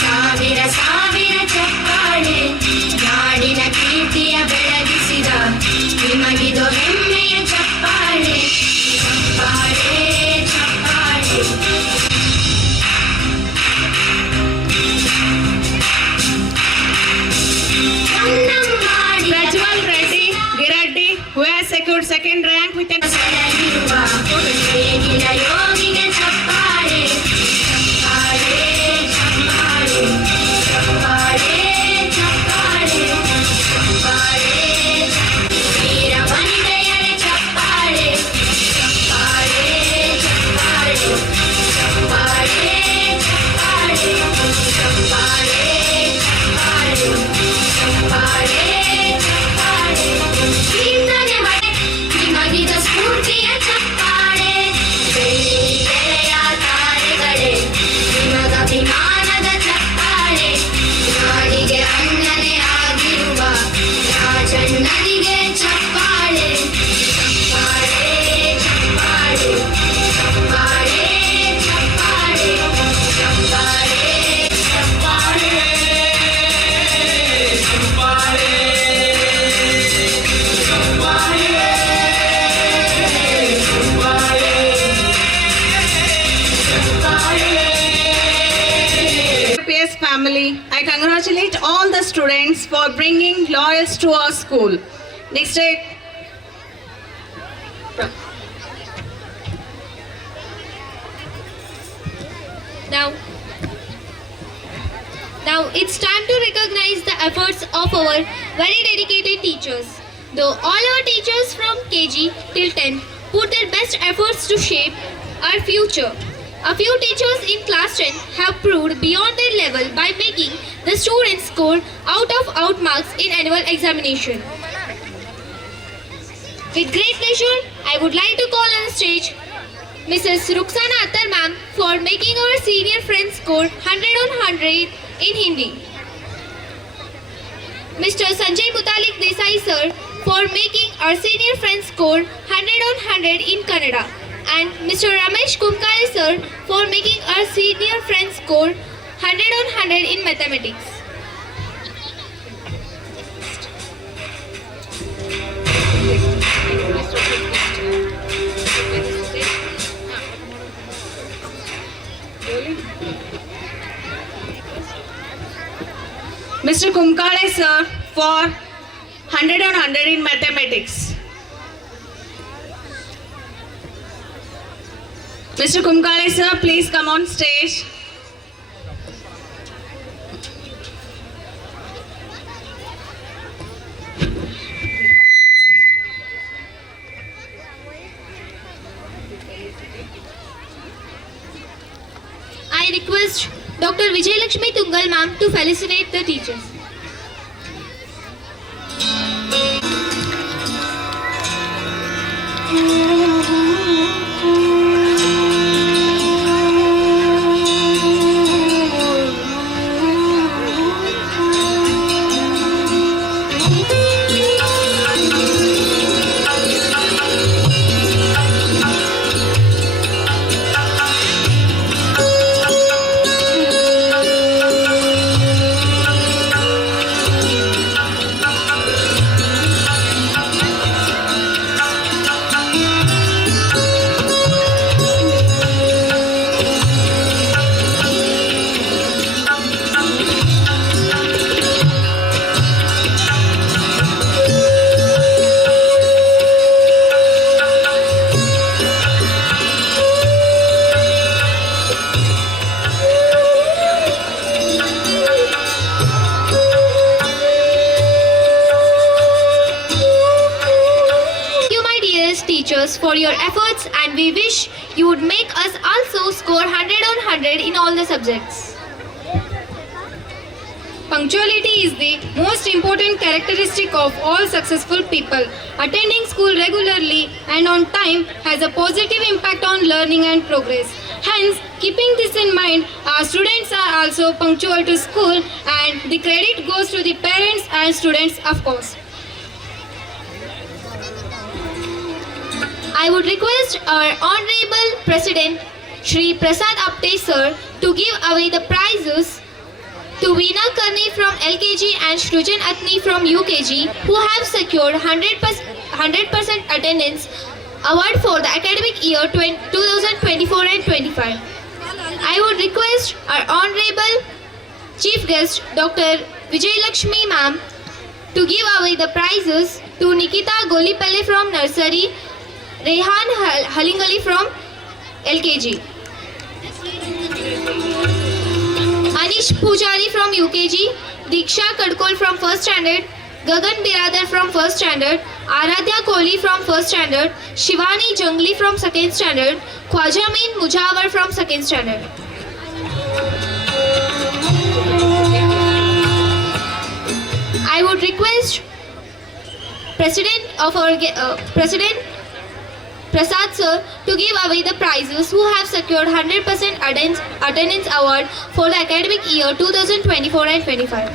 ಸಾವಿರ ಸಾವಿರ ಚಪ್ಪಾಳೆ, ನಾಡಿನ ಕೀರ್ತಿಯ ಬೆಳಗಿಸಿದ ನಿಮಗಿದು ಹೆಮ್ಮೆಯ ಚಪ್ಪಾಳೆ, ಚಪ್ಪಾಳೆ ಚಪ್ಪಾಳೆ. Prajwal Reddy Giraddi, who has secured second rank with an ಸಲಹಿರುವ ಹೇಗಿನ ಯೋಗಿಗೆ ಚಪ್ಪಾಳೆ, ಚಪ್ಪಾಳೆ ಚಪ್ಪಾಳೆ, ಚಪ್ಪಾಳೆ ಚಪ್ಪಾಳೆ, ಚಪ್ಪಾಳೆ ವೀರ ವನಿತೆಯರ ಚಪ್ಪಾಳೆ, ಚಪ್ಪಾಳೆ ಚಪ್ಪಾಳೆ, ಚಪ್ಪಾಳೆ ಚಪ್ಪಾಳೆ, ಚಪ್ಪಾಳೆ ಚಪ್ಪಾಳೆ, ಚಪ್ಪಾಳೆ ಚಪ್ಪಾಳೆ. ಕೀರ್ತನೆ ಮನೆ ನಿಮಗಿದ ಸ್ಫೂರ್ತಿಯ ಚಪ್ಪಾಳೆ, ಬೆಳ್ಳಿ ತೆರೆಯ ತಾರೆಗಳೇ ನಿಮಗಭಿಮಾನದ ಚಪ್ಪಾಳೆ, ನಾಡಿಗೆ ಅಣ್ಣನೇ ಆಗಿರುವ ರಾಜಣ್ಣನಿಗೆ ಚಪ್ಪಾಳೆ, ಚಪ್ಪಾಳೆ ಚಪ್ಪಾಳೆ, ಚಪ್ಪಾಳೆ ಚಪ್ಪಾಳೆ, ಚಪ್ಪಾಳೆ ಚಪ್ಪಾಳೆ. IPS family, I congratulate all the students for bringing laurels to our school. Next day, Now it's time to recognize the efforts of our very dedicated teachers. Though all our teachers from KG till 10 put their best efforts to shape our future, a few teachers in class 10 have proved beyond their level by making the students score out marks in annual examination. With great pleasure, I would like to call on stage Mrs. Rukhsana Attar ma'am for making our senior friends score 100 on 100 in Hindi. Mr. Sanjay Mutalik Desai sir for making our senior friends score 100 on 100 in Kannada. And Mr. Ramesh Kumkare sir for making our senior friends score 100 on 100 in mathematics. Mr. Kumkale sir for 100 on 100 in mathematics. Mr. Kumkale sir, please come on stage. I request Dr. Vijay Lakshmi Tungal ma'am to felicitate the teachers. teachers for your efforts, and we wish you would make us also score 100 on 100 in all the subjects. Punctuality is the most important characteristic of all successful people. Attending school regularly and on time has a positive impact on learning and progress. Hence, keeping this in mind, our students are also punctual to school, and the credit goes to the parents and students, of course. I would request our Honorable President Shri Prasad Apte sir to give away the prizes to Veena Karni from LKG and Shrujan Atni from UKG, who have secured 100% attendance award for the academic year 2024 and 25. I would request our Honorable Chief Guest Dr. Vijay Lakshmi ma'am to give away the prizes to Nikita Golipelle from nursery, Rehan Halingali from LKG, Anish Pujari from UKG, Diksha Kadkol from 1st standard, Gagan Biradar from 1st standard, Aradhya Kohli from 1st standard, Shivani Jangli from 2nd standard, Khwaja Min Mujawar from 2nd standard. I would request President Prasad sir to give away the prizes who have secured 100% attendance award for the academic year 2024 and 25.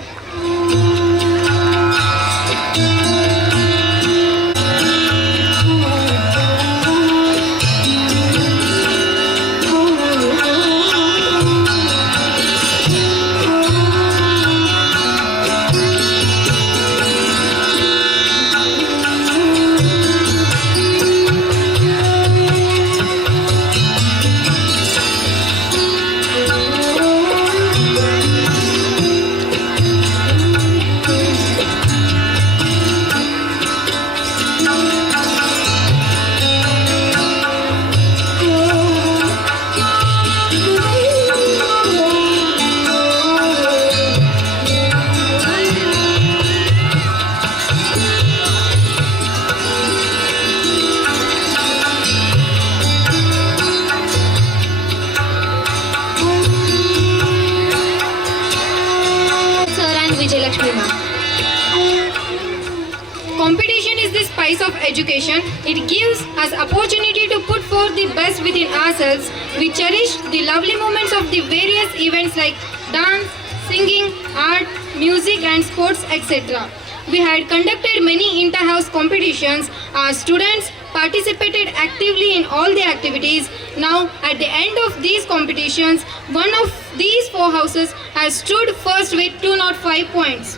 Competition is the spice of education. It gives us opportunity to put forth the best within ourselves. We cherish the lovely moments of the various events like dance, singing, art, music and sports, etc. We had conducted many inter-house competitions. Our students participated actively in all the activities. Now, at the end of these competitions, one of these four houses has stood first with 205 points.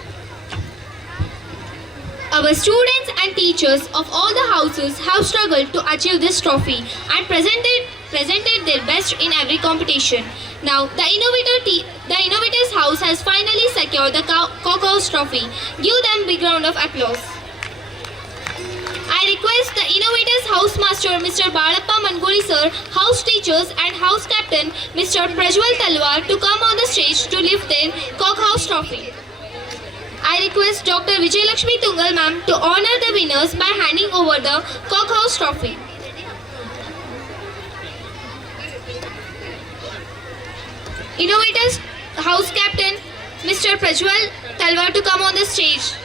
Our students and teachers of all the houses have struggled to achieve this trophy and presented their best in every competition. Now, the Innovators House has finally secured the Cockhouse Trophy. Give them a big round of applause. I request the Innovators House Master Mr. Balappa Mangoli sir, House Teachers and House Captain Mr. Prajwal Talwar to come on the stage to lift their Cockhouse Trophy. I request Dr. Vijay Lakshmi Tungal ma'am to honor the winners by handing over the Cockhouse Trophy. Innovators House Captain Mr. Prajwal Talwar to come on the stage.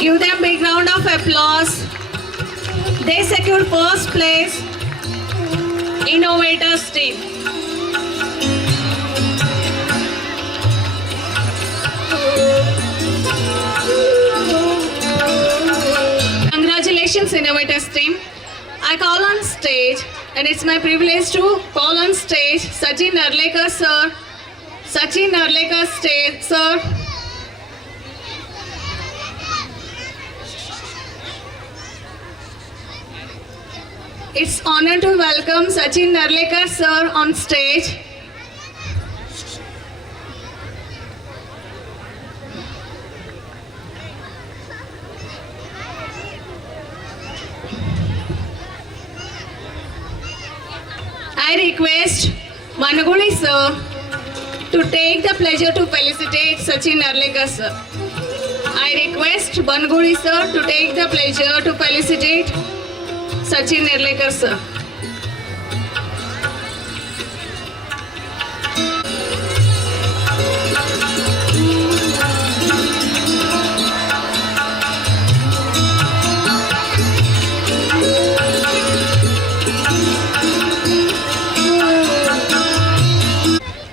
Give them a big round of applause. They secured first place. Innovators team. Congratulations, Innovators team. I call on stage, and it's my privilege to call on stage Sachin Narlekar sir. Sachin Narlekar stage, sir. It's honor to welcome Sachin Narlekar sir on stage. I I request Managuli sir to take the pleasure to felicitate Sachin Narlekar sir. I request Managuli sir to take the pleasure to felicitate Sachin Narlekar sir.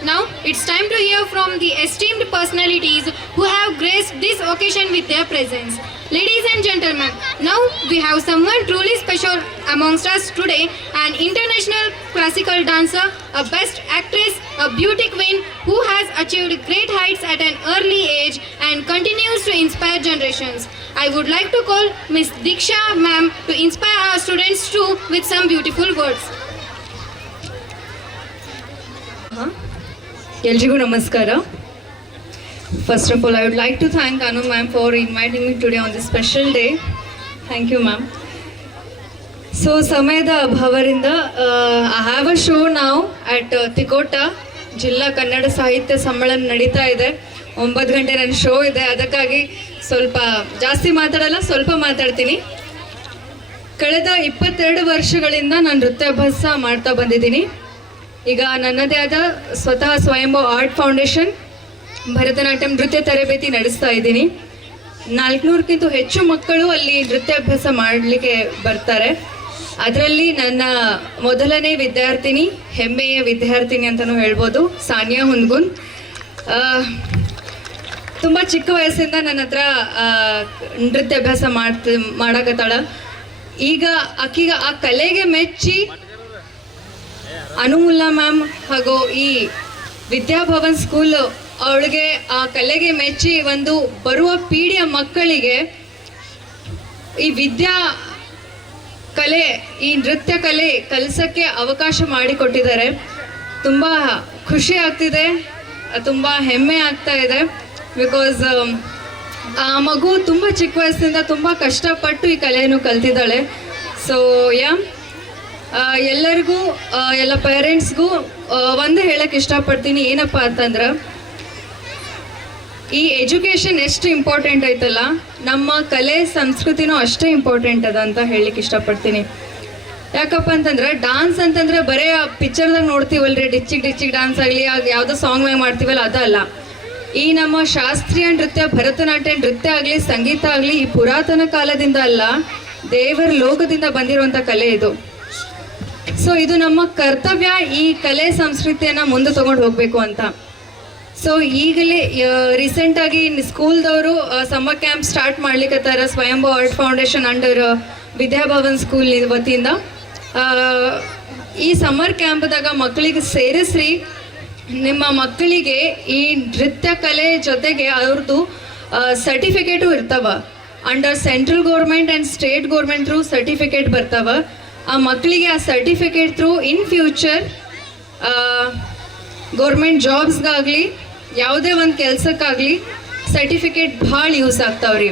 Now it's time to hear from the esteemed personalities who have graced this occasion with their presence. Ladies and gentlemen, now we have someone truly special amongst us today, an international classical dancer, a best actress, a beauty queen who has achieved great heights at an early age and continues to inspire generations. I would like to call Miss Diksha ma'am to inspire our students too with some beautiful words. ಎಲ್ರಿಗೂ ನಮಸ್ಕಾರ. First of all I would like to thank Anu ma'am for inviting me today on this special day. Thank you ma'am. So ಸಮಯದ ಅಭಾವದಿಂದ I have a show ನಾವು at Tikota ಜಿಲ್ಲಾ ಕನ್ನಡ ಸಾಹಿತ್ಯ ಸಮ್ಮೇಳನ ನಡೀತಾ ಇದೆ. 9 ಗಂಟೆ ನನ್ನ ಶೋ ಇದೆ, ಅದಕ್ಕಾಗಿ ಸ್ವಲ್ಪ ಜಾಸ್ತಿ ಮಾತಾಡಲ್ಲ, ಸ್ವಲ್ಪ ಮಾತಾಡ್ತೀನಿ. ಕಳೆದ 22 ವರ್ಷಗಳಿಂದ ನಾನು ನೃತ್ಯಾಭ್ಯಾಸ ಮಾಡ್ತಾ ಬಂದಿದ್ದೀನಿ. ಈಗ ನನ್ನದೇ ಆದ ಸ್ವತಃ ಸ್ವಯಂಭೂ ಆರ್ಟ್ ಫೌಂಡೇಶನ್ ಭರತನಾಟ್ಯಂ ನೃತ್ಯ ತರಬೇತಿ ನಡೆಸ್ತಾ ಇದ್ದೀನಿ. 400ಕ್ಕಿಂತ ಹೆಚ್ಚು ಮಕ್ಕಳು ಅಲ್ಲಿ ನೃತ್ಯಾಭ್ಯಾಸ ಮಾಡಲಿಕ್ಕೆ ಬರ್ತಾರೆ. ಅದರಲ್ಲಿ ನನ್ನ ಮೊದಲನೇ ವಿದ್ಯಾರ್ಥಿನಿ, ಹೆಮ್ಮೆಯ ವಿದ್ಯಾರ್ಥಿನಿ ಅಂತಲೂ ಹೇಳ್ಬೋದು, ಸಾನಿಯಾ ಹುನ್ಗುನ್. ತುಂಬ ಚಿಕ್ಕ ವಯಸ್ಸಿಂದ ನನ್ನ ಹತ್ರ ನೃತ್ಯಾಭ್ಯಾಸ ಮಾಡಕತ್ತಾಳ. ಈಗ ಆಕಿಗ ಆ ಕಲೆಗೆ ಮೆಚ್ಚಿ ಅನುಮುಲ್ಲಾ ಮ್ಯಾಮ್ ಹಾಗೂ ಈ ವಿದ್ಯಾಭವನ್ ಸ್ಕೂಲ್ ಅವಳಿಗೆ ಆ ಕಲೆಗೆ ಮೆಚ್ಚಿ ಒಂದು ಬರುವ ಪೀಳಿಗೆಯ ಮಕ್ಕಳಿಗೆ ಈ ವಿದ್ಯಾ ಕಲೆ, ಈ ನೃತ್ಯ ಕಲೆ ಕಲಿಸೋಕ್ಕೆ ಅವಕಾಶ ಮಾಡಿಕೊಟ್ಟಿದ್ದಾರೆ. ತುಂಬ ಖುಷಿ ಆಗ್ತಿದೆ, ತುಂಬ ಹೆಮ್ಮೆ ಆಗ್ತಾ ಇದೆ. ಬಿಕಾಸ್ ಆ ಮಗು ತುಂಬ ಚಿಕ್ಕ ವಯಸ್ಸಿಂದ ತುಂಬ ಕಷ್ಟಪಟ್ಟು ಈ ಕಲೆಯನ್ನು ಕಲ್ತಿದ್ದಾಳೆ. ಸೊ ಎಲ್ಲರಿಗೂ, ಎಲ್ಲ ಪೇರೆಂಟ್ಸ್ಗೂ ಒಂದು ಹೇಳಕ್ಕೆ ಇಷ್ಟಪಡ್ತೀನಿ. ಏನಪ್ಪ ಅಂತಂದ್ರೆ, ಈ ಎಜುಕೇಷನ್ ಎಷ್ಟು ಇಂಪಾರ್ಟೆಂಟ್ ಐತಲ್ಲ, ನಮ್ಮ ಕಲೆ ಸಂಸ್ಕೃತಿನೂ ಅಷ್ಟೇ ಇಂಪಾರ್ಟೆಂಟ್ ಅದ ಅಂತ ಹೇಳಲಿಕ್ಕೆ ಇಷ್ಟಪಡ್ತೀನಿ. ಯಾಕಪ್ಪ ಅಂತಂದ್ರೆ, ಡಾನ್ಸ್ ಅಂತಂದ್ರೆ ಬರೀ ಆ ಪಿಕ್ಚರ್ದಾಗ ನೋಡ್ತೀವಲ್ರಿ, ಡಿಚ್ಚಿಕ್ ಡಾನ್ಸ್ ಆಗಲಿ, ಯಾವುದೋ ಸಾಂಗ್ ಮ್ಯಾಗ ಮಾಡ್ತೀವಲ್ಲ, ಅದಲ್ಲ. ಈ ನಮ್ಮ ಶಾಸ್ತ್ರೀಯ ನೃತ್ಯ, ಭರತನಾಟ್ಯ ನೃತ್ಯ ಆಗಲಿ, ಸಂಗೀತ ಆಗಲಿ, ಈ ಪುರಾತನ ಕಾಲದಿಂದ ಅಲ್ಲ, ದೇವರ ಲೋಕದಿಂದ ಬಂದಿರುವಂಥ ಕಲೆ ಇದು. ಸೊ ಇದು ನಮ್ಮ ಕರ್ತವ್ಯ, ಈ ಕಲೆ ಸಂಸ್ಕೃತಿಯನ್ನು ಮುಂದೆ ತೊಗೊಂಡು ಹೋಗಬೇಕು ಅಂತ. ಸೊ ಈಗಲೇ ರೀಸೆಂಟಾಗಿ ಸ್ಕೂಲ್ದವರು ಸಮ್ಮರ್ ಕ್ಯಾಂಪ್ ಸ್ಟಾರ್ಟ್ ಮಾಡ್ಲಿಕ್ಕತ್ತಾರ, Swayambhu art foundation under Vidyabhavan school ವತಿಯಿಂದ. ಈ ಸಮ್ಮರ್ ಕ್ಯಾಂಪ್ದಾಗ ಮಕ್ಕಳಿಗೆ ಸೇರಿಸ್ರಿ. ನಿಮ್ಮ ಮಕ್ಕಳಿಗೆ ಈ ನೃತ್ಯ ಕಲೆ ಜೊತೆಗೆ ಅವ್ರದ್ದು ಸರ್ಟಿಫಿಕೇಟು ಇರ್ತಾವ. Under central government and state government through certificate ಬರ್ತಾವ. ಆ ಮಕ್ಕಳಿಗೆ ಆ certificate through in future government ಜಾಬ್ಸ್ಗಾಗಲಿ, ಯಾವುದೇ ಒಂದು ಕೆಲಸಕ್ಕಾಗಲಿ ಸರ್ಟಿಫಿಕೇಟ್ ಭಾಳ ಯೂಸ್ ಆಗ್ತಾವ್ರಿ.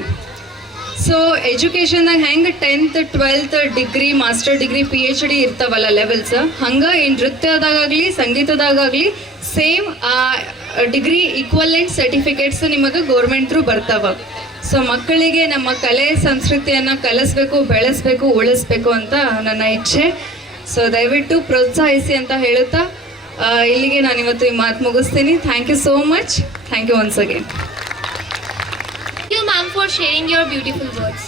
ಸೊ ಎಜುಕೇಷನ್ದಾಗ ಹೆಂಗೆ 10th 12th degree, master degree, PhD ಇರ್ತಾವಲ್ಲ ಲೆವೆಲ್ಸ್, ಹಂಗೆ ಈ ನೃತ್ಯದಾಗಲಿ ಸಂಗೀತದಾಗಲಿ ಸೇಮ್ ಆ ಡಿಗ್ರಿ ಈಕ್ವಲೆಂಟ್ ಸರ್ಟಿಫಿಕೇಟ್ಸ್ ನಿಮಗೆ ಗೌರ್ಮೆಂಟ್ ಥ್ರೂ ಬರ್ತಾವ. ಸೊ ಮಕ್ಕಳಿಗೆ ನಮ್ಮ ಕಲೆ ಸಂಸ್ಕೃತಿಯನ್ನು ಕಲಿಸ್ಬೇಕು, ಬೆಳೆಸಬೇಕು, ಉಳಿಸ್ಬೇಕು ಅಂತ ನನ್ನ ಇಚ್ಛೆ. ಸೊ ದಯವಿಟ್ಟು ಪ್ರೋತ್ಸಾಹಿಸಿ ಅಂತ ಹೇಳುತ್ತಾ ಇಲ್ಲಿಗೆ ನಾನು ಇವತ್ತು ಈ ಮಾತು ಮುಗಿಸ್ತೀನಿ. Thank you so much. Thank you once again. Thank you, ma'am, for sharing your beautiful words.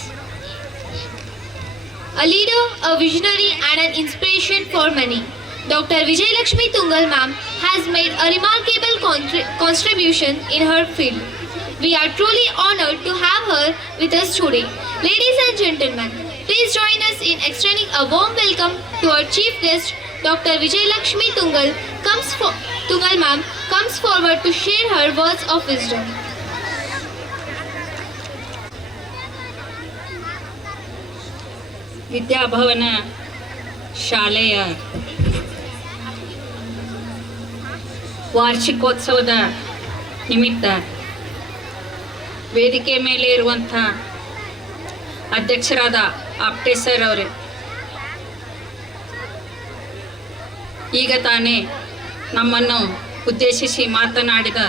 A leader, a visionary, and an inspiration for many, Dr. Vijayalakshmi Tungal ma'am has made a remarkable contribution in her field. We are truly honored to have her with us today. Ladies and gentlemen, please join us in extending a warm welcome to our chief guest, Dr. Vijayalakshmi Tungal ma'am comes forward to share her words of wisdom. Vidyabhavan ಶಾಲೆಯ ವಾರ್ಷಿಕೋತ್ಸವದ ನಿಮಿತ್ತ ವೇದಿಕೆ ಮೇಲೆ ಇರುವಂಥ ಅಧ್ಯಕ್ಷರಾದ ಆಪ್ಟೆ ಸರ್ ಅವರೇ, ಈಗ ತಾನೇ ನಮ್ಮನ್ನು ಉದ್ದೇಶಿಸಿ ಮಾತನಾಡಿದ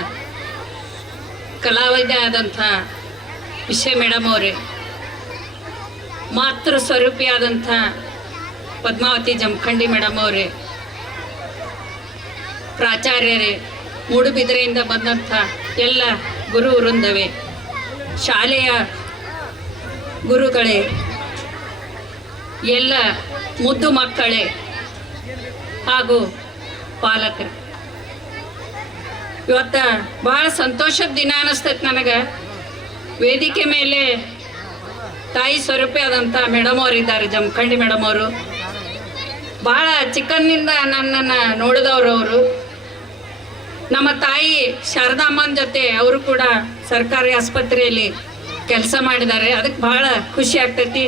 ಕಲಾವಿದೆ ಆದಂಥ ವಿಷಯ ಮೇಡಮ್ ಅವರೇ, ಮಾತೃ ಸ್ವರೂಪಿಯಾದಂಥ ಪದ್ಮಾವತಿ ಜಮಖಂಡಿ ಮೇಡಮ್ ಅವರೇ, ಪ್ರಾಚಾರ್ಯರೇ, ಮೂಡುಬಿದಿರೆಯಿಂದ ಬಂದಂಥ ಎಲ್ಲ ಗುರು ವೃಂದವೇ, ಶಾಲೆಯ ಗುರುಗಳೇ, ಎಲ್ಲ ಮುದ್ದು ಮಕ್ಕಳೇ ಹಾಗೂ ಪಾಲಕರು, ಇವತ್ತು ಭಾಳ ಸಂತೋಷದ ದಿನ ಅನ್ನಿಸ್ತೈತೆ ನನಗೆ. ವೇದಿಕೆ ಮೇಲೆ ತಾಯಿ ಸ್ವರೂಪಿ ಆದಂಥ ಮೇಡಮ್ ಅವರಿದ್ದಾರೆ, ಜಮಖಂಡಿ ಮೇಡಮ್ ಅವರು. ಭಾಳ ಚಿಕ್ಕಂದಿನಿಂದ ನನ್ನನ್ನು ನೋಡಿದವರು ಅವರು. ನಮ್ಮ ತಾಯಿ ಶಾರದಾಮ್ಮನ ಜೊತೆ ಅವರು ಕೂಡ ಸರ್ಕಾರಿ ಆಸ್ಪತ್ರೆಯಲ್ಲಿ ಕೆಲಸ ಮಾಡಿದ್ದಾರೆ. ಅದಕ್ಕೆ ಭಾಳ ಖುಷಿ ಆಗ್ತೈತಿ.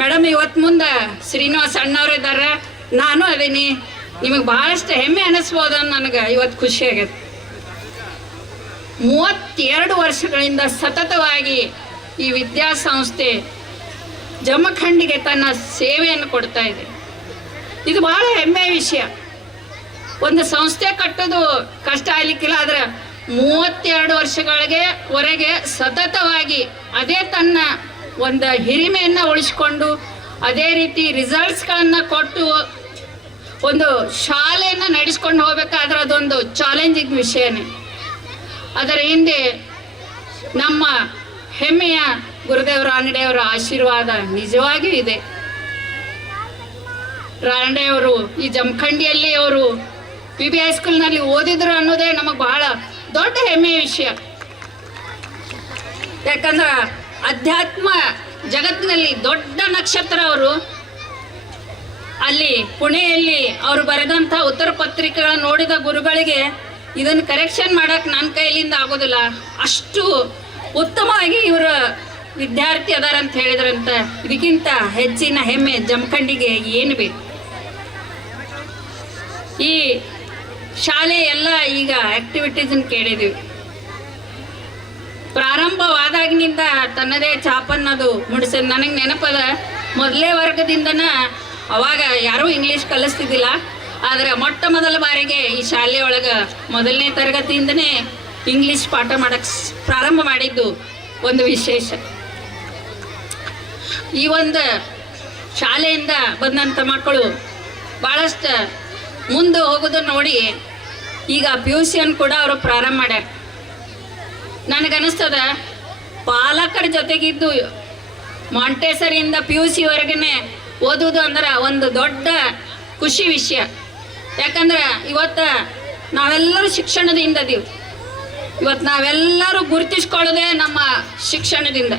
ಮೇಡಮ್ ಇವತ್ತು ಮುಂದೆ ಶ್ರೀನಿವಾಸ್ ಅಣ್ಣವ್ರಿದ್ದಾರೆ, ನಾನು ಅದೀನಿ. ನಿಮಗೆ ಭಾಳಷ್ಟು ಹೆಮ್ಮೆ ಅನ್ನಿಸ್ಬೋದು ನನಗೆ ಇವತ್ತು ಖುಷಿ ಆಗೈತೆ. 32 ವರ್ಷಗಳಿಂದ ಸತತವಾಗಿ ಈ ವಿದ್ಯಾಸಂಸ್ಥೆ ಜಮಖಂಡಿಗೆ ತನ್ನ ಸೇವೆಯನ್ನು ಕೊಡ್ತಾ ಇದೆ. ಇದು ಬಹಳ ಹೆಮ್ಮೆಯ ವಿಷಯ. ಒಂದು ಸಂಸ್ಥೆ ಕಟ್ಟೋದು ಕಷ್ಟ ಆಗ್ಲಿಕ್ಕಿಲ್ಲ, ಆದರೆ 32 ವರ್ಷಗಳಿಗೆ ಸತತವಾಗಿ ಅದೇ ತನ್ನ ಒಂದು ಹಿರಿಮೆಯನ್ನು ಉಳಿಸ್ಕೊಂಡು ಅದೇ ರೀತಿ ರಿಸಲ್ಟ್ಸ್ಗಳನ್ನು ಕೊಟ್ಟು ಒಂದು ಶಾಲೆಯನ್ನು ನಡೆಸ್ಕೊಂಡು ಹೋಗ್ಬೇಕಾದ್ರೆ ಅದೊಂದು ಚಾಲೆಂಜಿಂಗ್ ವಿಷಯನೇ. ಅದರ ಹಿಂದೆ ನಮ್ಮ ಹೆಮ್ಮೆಯ ಗುರುದೇವ ರಾನಡೆಯವರ ಆಶೀರ್ವಾದ ನಿಜವಾಗಿಯೂ ಇದೆ. ರಾನಡೆಯವರು ಈ ಜಮಖಂಡಿಯಲ್ಲಿ ಅವರು PB ಹೈಸ್ಕೂಲ್ನಲ್ಲಿ ಓದಿದ್ರು ಅನ್ನೋದೇ ನಮಗೆ ಬಹಳ ದೊಡ್ಡ ಹೆಮ್ಮೆಯ ವಿಷಯ. ಯಾಕಂದ್ರೆ ಅಧ್ಯಾತ್ಮ ಜಗತ್ತಿನಲ್ಲಿ ದೊಡ್ಡ ನಕ್ಷತ್ರ ಅವರು. ಅಲ್ಲಿ ಪುಣೆಯಲ್ಲಿ ಅವರು ಬರೆದಂಥ ಉತ್ತರ ಪತ್ರಿಕೆಗಳನ್ನು ನೋಡಿದ ಗುರುಗಳಿಗೆ ಇದನ್ನು ಕರೆಕ್ಷನ್ ಮಾಡೋಕ್ಕೆ ನನ್ನ ಕೈಲಿಂದ ಆಗೋದಿಲ್ಲ, ಅಷ್ಟು ಉತ್ತಮವಾಗಿ ಇವರ ವಿದ್ಯಾರ್ಥಿ ಅದಾರ ಅಂತ ಹೇಳಿದ್ರಂತ. ಇದಕ್ಕಿಂತ ಹೆಚ್ಚಿನ ಹೆಮ್ಮೆ ಜಮಖಂಡಿಗೆ ಏನು ಬೇಕು? ಈ ಶಾಲೆ ಎಲ್ಲ ಈಗ ಆಕ್ಟಿವಿಟೀಸನ್ನು ಕೇಳಿದ್ದೀವಿ. ಪ್ರಾರಂಭವಾದಾಗಿನಿಂದ ತನ್ನದೇ ಛಾಪನ್ನದು ಮುಡಿಸಿದ ನನಗೆ ನೆನಪದ. ಮೊದಲೇ ವರ್ಗದಿಂದನ ಅವಾಗ ಯಾರೂ ಇಂಗ್ಲೀಷ್ ಕಲಿಸ್ತಿದ್ದಿಲ್ಲ, ಆದರೆ ಮೊಟ್ಟ ಮೊದಲ ಬಾರಿಗೆ ಈ ಶಾಲೆಯೊಳಗೆ 1ನೇ ತರಗತಿಯಿಂದನೇ ಇಂಗ್ಲೀಷ್ ಪಾಠ ಮಾಡೋಕ್ಕೆ ಪ್ರಾರಂಭ ಮಾಡಿದ್ದು ಒಂದು ವಿಶೇಷ. ಈ ಒಂದು ಶಾಲೆಯಿಂದ ಬಂದಂಥ ಮಕ್ಕಳು ಭಾಳಷ್ಟು ಮುಂದೆ ಹೋಗೋದನ್ನು ನೋಡಿ ಈಗ PUC ಕೂಡ ಅವರು ಪ್ರಾರಂಭ ಮಾಡ್ಯಾರ. ನನಗನ್ನಿಸ್ತದ ಪಾಲಕರ ಜೊತೆಗಿದ್ದು ಮಾಂಟೇಸರಿಯಿಂದ PUCವರೆಗೇ ಓದುವುದು ಅಂದ್ರೆ ಒಂದು ದೊಡ್ಡ ಖುಷಿ ವಿಷಯ. ಯಾಕಂದ್ರೆ ಇವತ್ತು ನಾವೆಲ್ಲರೂ ಶಿಕ್ಷಣದಿಂದ ಇದೀವಿ. ಇವತ್ತು ನಾವೆಲ್ಲರೂ ಗುರುತಿಸ್ಕೊಳ್ಳೋದೇ ನಮ್ಮ ಶಿಕ್ಷಣದಿಂದ.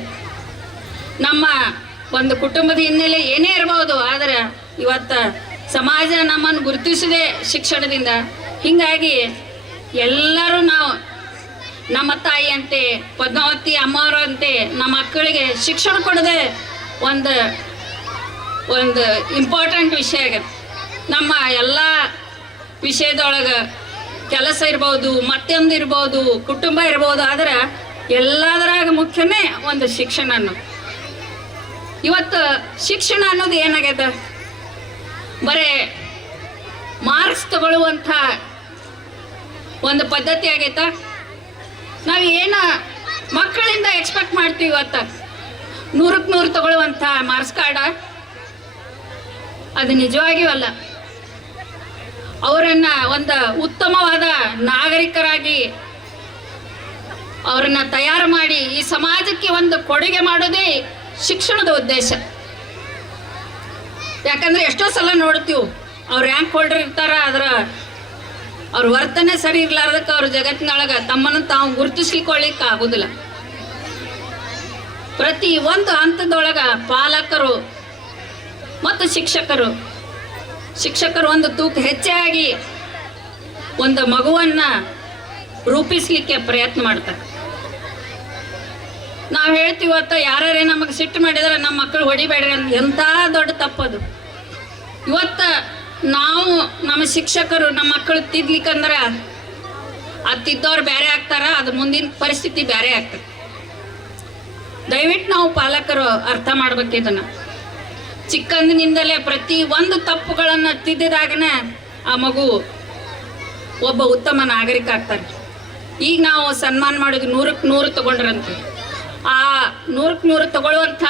ನಮ್ಮ ಒಂದು ಕುಟುಂಬದ ಹಿನ್ನೆಲೆ ಏನೇ ಇರ್ಬೋದು, ಆದರೆ ಇವತ್ತು ಸಮಾಜ ನಮ್ಮನ್ನು ಗುರುತಿಸೋದೇ ಶಿಕ್ಷಣದಿಂದ. ಹೀಗಾಗಿ ಎಲ್ಲರೂ ನಾವು ನಮ್ಮ ತಾಯಿ ಅಂತೆ, ಪದ್ಮಾವತಿ ಅಮ್ಮವರಂತೆ ನಮ್ಮ ಮಕ್ಕಳಿಗೆ ಶಿಕ್ಷಣ ಕೊಡೋದೇ ಒಂದು ಇಂಪಾರ್ಟೆಂಟ್ ವಿಷಯ ಆಗತ್ತೆ. ನಮ್ಮ ಎಲ್ಲ ವಿಷಯದೊಳಗೆ ಕೆಲಸ ಇರ್ಬೋದು, ಮತ್ತೊಂದು ಇರ್ಬೋದು, ಕುಟುಂಬ ಇರ್ಬೋದು, ಆದರೆ ಎಲ್ಲದರಾಗ ಮುಖ್ಯನೇ ಒಂದು ಶಿಕ್ಷಣ ಅನ್ನೋದು. ಇವತ್ತು ಶಿಕ್ಷಣ ಅನ್ನೋದು ಏನಾಗ್ಯದ, ಬರೇ ಮಾರ್ಕ್ಸ್ ತಗೊಳ್ಳುವಂಥ ಒಂದು ಪದ್ಧತಿ ಆಗೈತ. ನಾವು ಏನು ಮಕ್ಕಳಿಂದ ಎಕ್ಸ್ಪೆಕ್ಟ್ ಮಾಡ್ತೀವಿ ಇವತ್ತು 100ಕ್ಕೆ 100 ತಗೊಳ್ಳುವಂಥ ಮಾರ್ಕ್ಸ್ ಕಾರ್ಡ, ಅದು ನಿಜವಾಗಿಯೂ ಅಲ್ಲ. ಅವರನ್ನು ಒಂದು ಉತ್ತಮವಾದ ನಾಗರಿಕರಾಗಿ ಅವರನ್ನು ತಯಾರು ಮಾಡಿ ಈ ಸಮಾಜಕ್ಕೆ ಒಂದು ಕೊಡುಗೆ ಮಾಡೋದೇ ಶಿಕ್ಷಣದ ಉದ್ದೇಶ. ಯಾಕಂದರೆ ಎಷ್ಟೋ ಸಲ ನೋಡ್ತೀವಿ ಅವ್ರು ರ್ಯಾಂಕ್ ಹೋಲ್ಡರ್ ಇರ್ತಾರ, ಅವ್ರ ವರ್ತನೆ ಸರಿ ಇರ್ಲಾರ್ದಕ್ಕೆ ಅವ್ರ ಜಗತ್ತಿನೊಳಗೆ ತಮ್ಮನ್ನು ತಾವು ಗುರುತಿಸ್ಲಿಕ್ಕೆ ಆಗೋದಿಲ್ಲ. ಪ್ರತಿ ಒಂದು ಹಂತದೊಳಗೆ ಪಾಲಕರು ಮತ್ತು ಶಿಕ್ಷಕರು ಒಂದು ತೂಕ ಹೆಚ್ಚಾಗಿ ಒಂದು ಮಗುವನ್ನು ರೂಪಿಸಲಿಕ್ಕೆ ಪ್ರಯತ್ನ ಮಾಡ್ತಾರೆ. ನಾವು ಹೇಳ್ತೀವಿ ಇವತ್ತು ಯಾರೇ ನಮಗೆ ಸಿಟ್ಟು ಮಾಡಿದರೆ ನಮ್ಮ ಮಕ್ಕಳು ಹೊಡಿಬೇಡ್ರಿ ಅಂತ. ಎಂಥ ದೊಡ್ಡ ತಪ್ಪದು. ಇವತ್ತು ನಾವು ನಮ್ಮ ಶಿಕ್ಷಕರು ನಮ್ಮ ಮಕ್ಕಳು ತಿದ್ಲಿಕ್ಕಂದ್ರೆ ಅದು ತಿದ್ದವ್ರು ಬೇರೆ ಆಗ್ತಾರ, ಅದು ಮುಂದಿನ ಪರಿಸ್ಥಿತಿ ಬೇರೆ ಆಗ್ತದೆ. ದಯವಿಟ್ಟು ನಾವು ಪಾಲಕರು ಅರ್ಥ ಮಾಡ್ಬೇಕು ಇದನ್ನು. ಚಿಕ್ಕಂದಿನಿಂದಲೇ ಪ್ರತಿ ಒಂದು ತಪ್ಪುಗಳನ್ನು ತಿದ್ದಿದಾಗನೇ ಆ ಮಗು ಒಬ್ಬ ಉತ್ತಮ ನಾಗರಿಕ ಆಗ್ತಾನೆ. ಈಗ ನಾವು ಸನ್ಮಾನ ಮಾಡೋದು 100ಕ್ಕೆ 100 ತಗೊಂಡ್ರಂತೆ. ಆ 100ಕ್ಕೆ 100 ತಗೊಳ್ಳುವಂಥ